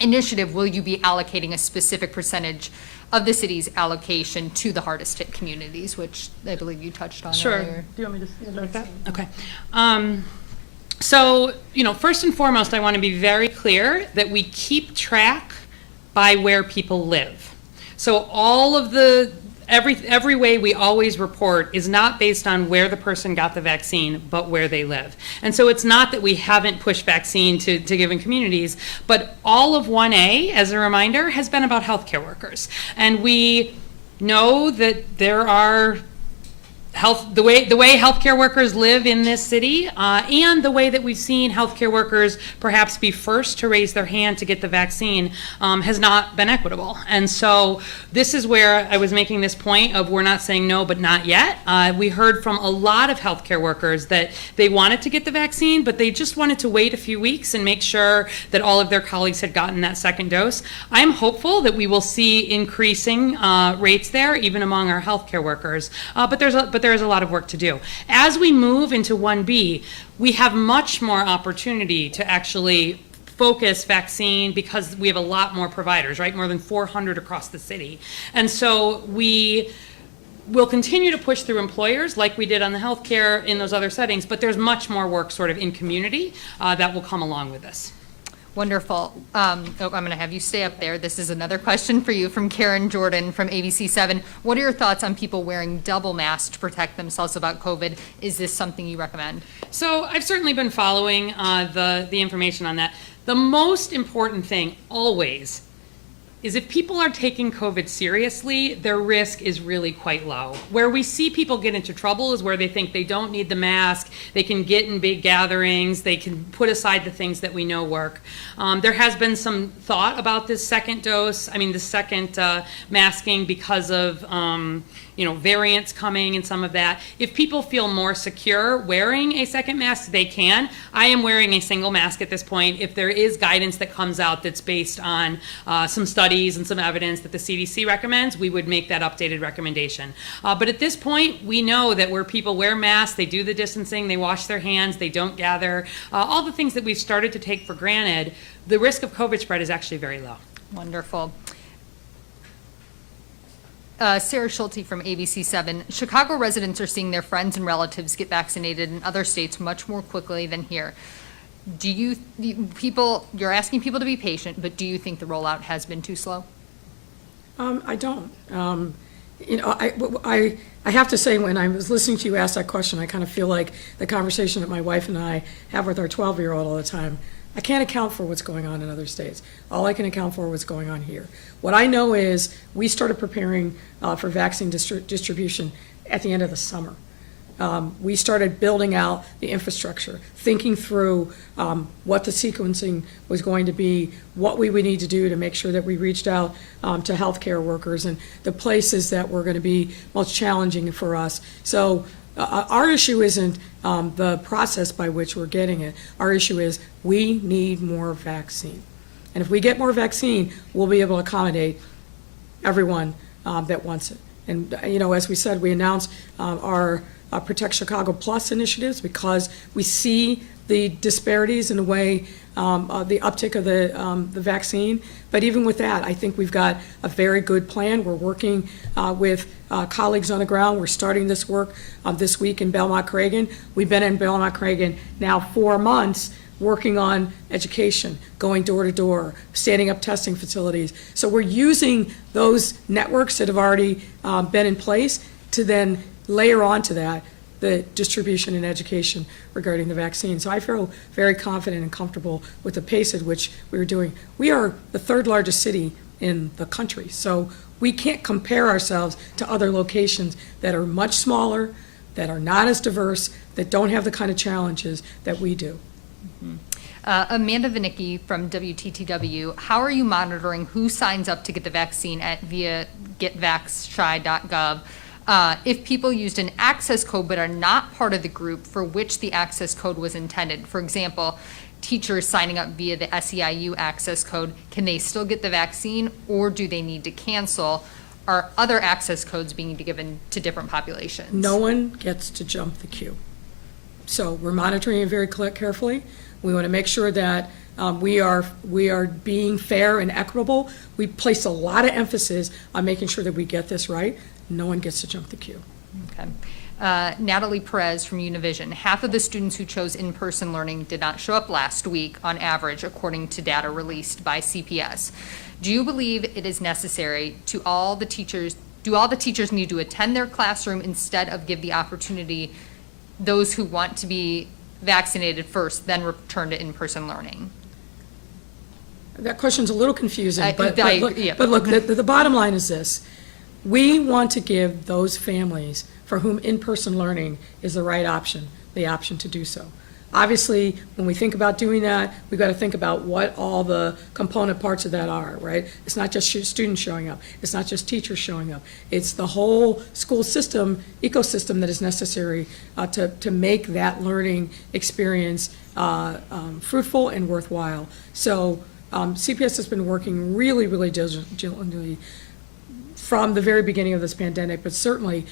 initiative. Will you be allocating a specific percentage of the city's allocation to the hardest hit communities, which I believe you touched on earlier? Do you want me to start that? Okay. So, you know, first and foremost, I want to be very clear that we keep track by where people live. So all of every way we always report is not based on where the person got the vaccine, but where they live. And so it's not that we haven't pushed vaccine to given communities, but all of 1A, as a reminder, has been about healthcare workers. And we know that there are the way healthcare workers live in this city, and the way that we've seen healthcare workers perhaps be first to raise their hand to get the vaccine has not been equitable. And so this is where I was making this point of we're not saying no, but not yet. We heard from a lot of healthcare workers that they wanted to get the vaccine, but they just wanted to wait a few weeks and make sure that all of their colleagues had gotten that second dose. I'm hopeful that we will see increasing rates there, even among our healthcare workers. But there is a lot of work to do. As we move into 1B, we have much more opportunity to actually focus vaccine because we have a lot more providers, right? More than 400 across the city. And so we we'll continue to push through employers like we did on the healthcare in those other settings, but there's much more work sort of in community that will come along with this. Wonderful. I'm going to have you stay up there. This is another question for you from Karen Jordan from ABC7. What are your thoughts on people wearing double masks to protect themselves about COVID? Is this something you recommend? So I've certainly been following the information on that. The most important thing always is if people are taking COVID seriously, their risk is really quite low. Where we see people get into trouble is where they think they don't need the mask, they can get in big gatherings, they can put aside the things that we know work. There has been some thought about this second dose, the second masking because of variants coming and some of that. If people feel more secure wearing a second mask, they can. I am wearing a single mask at this point. If there is guidance that comes out that's based on some studies and some evidence that the CDC recommends, we would make that updated recommendation. But at this point, we know that where people wear masks, they do the distancing, they wash their hands, they don't gather, all the things that we've started to take for granted, the risk of COVID spread is actually very low. Wonderful. Sarah Schulte from ABC7. Chicago residents are seeing their friends and relatives get vaccinated in other states much more quickly than here. You're asking people to be patient, but do you think the rollout has been too slow? I don't. I have to say, when I was listening to you ask that question, I kind of feel like the conversation that my wife and I have with our 12-year-old all the time. I can't account for what's going on in other states. All I can account for is what's going on here. What I know is we started preparing for vaccine distribution at the end of the summer. We started building out the infrastructure, thinking through what the sequencing was going to be, what we would need to do to make sure that we reached out to healthcare workers and the places that were going to be most challenging for us. So our issue isn't the process by which we're getting it. Our issue is we need more vaccine. And if we get more vaccine, we'll be able to accommodate everyone that wants it. And, as we said, we announced our Protect Chicago Plus initiatives because we see the disparities in the way, the uptick of the vaccine. But even with that, I think we've got a very good plan. We're working with colleagues on the ground. We're starting this work this week in Belmont-Cragen. We've been in Belmont-Cragen now 4 months working on education, going door to door, standing up testing facilities. So we're using those networks that have already been in place to then layer onto that the distribution and education regarding the vaccine. So I feel very confident and comfortable with the pace at which we were doing. We are the 3rd largest city in the country, so we can't compare ourselves to other locations that are much smaller, that are not as diverse, that don't have the kind of challenges that we do. Mm-hmm. Amanda Vinicki from WTTW, how are you monitoring who signs up to get the vaccine via getvaxshy.gov? If people used an access code but are not part of the group for which the access code was intended, for example, teachers signing up via the SEIU access code, can they still get the vaccine or do they need to cancel? Are other access codes being given to different populations? No one gets to jump the queue. So we're monitoring it very carefully. We want to make sure that we are being fair and equitable. We place a lot of emphasis on making sure that we get this right. No one gets to jump the queue. Okay. Natalie Perez from Univision. Half of the students who chose in-person learning did not show up last week on average, according to data released by CPS. Do you believe it is necessary do all the teachers need to attend their classroom instead of give the opportunity those who want to be vaccinated first, then return to in-person learning? That question's a little confusing, but yeah. look, the bottom line is this. We want to give those families for whom in-person learning is the right option, the option to do so. Obviously, when we think about doing that, we've got to think about what all the component parts of that are, right? It's not just students showing up. It's not just teachers showing up. It's the whole school system, ecosystem that is necessary to make that learning experience fruitful and worthwhile. So CPS has been working really, really diligently from the very beginning of this pandemic, but certainly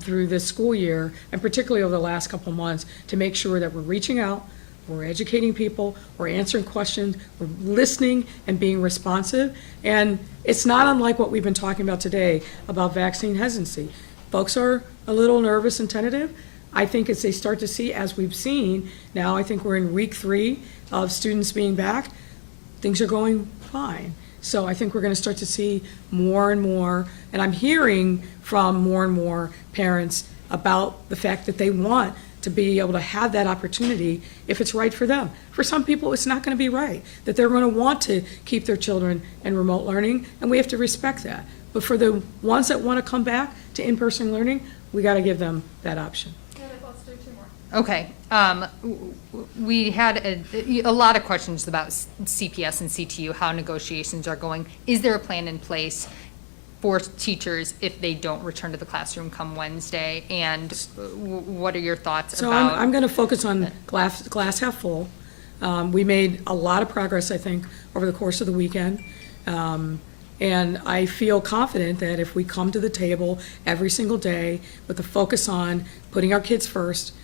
through this school year, and particularly over the last couple of months, to make sure that we're reaching out, we're educating people, we're answering questions, we're listening and being responsive. And it's not unlike what we've been talking about today about vaccine hesitancy. folks are a little nervous and tentative. I think as they start to see, as we've seen, now I think we're in week 3 of students being back, things are going fine. So I think we're going to start to see more and more, and I'm hearing from more and more parents about the fact that they want to be able to have that opportunity if it's right for them. For some people, it's not going to be right, that they're going to want to keep their children in remote learning, and we have to respect that. But for the ones that want to come back to in-person learning, we got to give them that option. Okay, we had a lot of questions about CPS and CTU, how negotiations are going. Is there a plan in place for teachers if they don't return to the classroom come Wednesday? And what are your thoughts So about? I'm going to focus on glass half full. We made a lot of progress, I think, over the course of the weekend. And I feel confident that if we come to the table every single day with the focus on putting our kids first,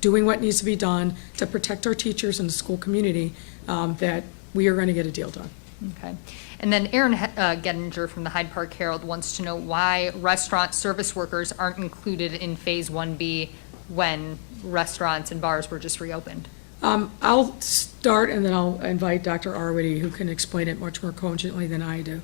doing what needs to be done to protect our teachers and the school community, that we are going to get a deal done. Okay. And then Aaron Gettinger from the Hyde Park Herald wants to know why restaurant service workers aren't included in Phase 1B when restaurants and bars were just reopened. I'll start and then I'll invite Dr. Arwady, who can explain it much more cogently than I do.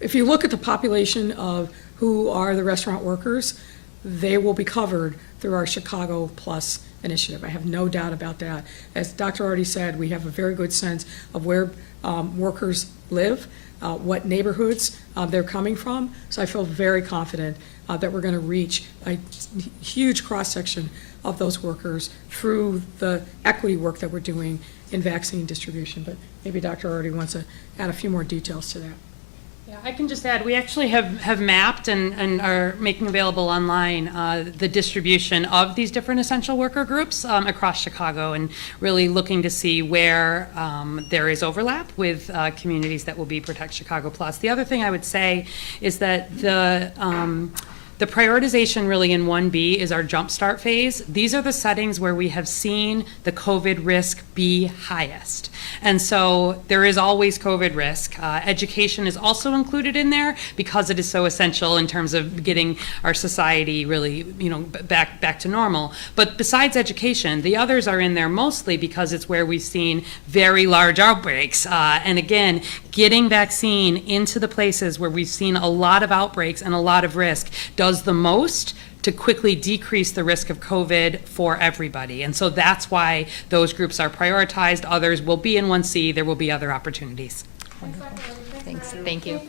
If you look at the population of who are the restaurant workers, they will be covered through our Chicago Plus initiative. I have no doubt about that. As Dr. already said, we have a very good sense of where workers live, what neighborhoods they're coming from. So I feel very confident that we're going to reach a huge cross-section of those workers through the equity work that we're doing in vaccine distribution. But maybe Dr. already wants to add a few more details to that. Yeah, I can just add, we actually have mapped and are making available online the distribution of these different essential worker groups across Chicago, and really looking to see where there is overlap with communities that will be Protect Chicago Plus. The other thing I would say is that the prioritization really in 1B is our jumpstart phase. These are the settings where we have seen the COVID risk be highest. And so there is always COVID risk. Education is also included in there because it is so essential in terms of getting our society really, back to normal. But besides education, the others are in there mostly because it's where we've seen very large outbreaks. And again, getting vaccine into the places where we've seen a lot of outbreaks and a lot of risk does the most to quickly decrease the risk of COVID for everybody. And so that's why those groups are prioritized. Others will be in 1C. There will be other opportunities. Thanks. Thank you.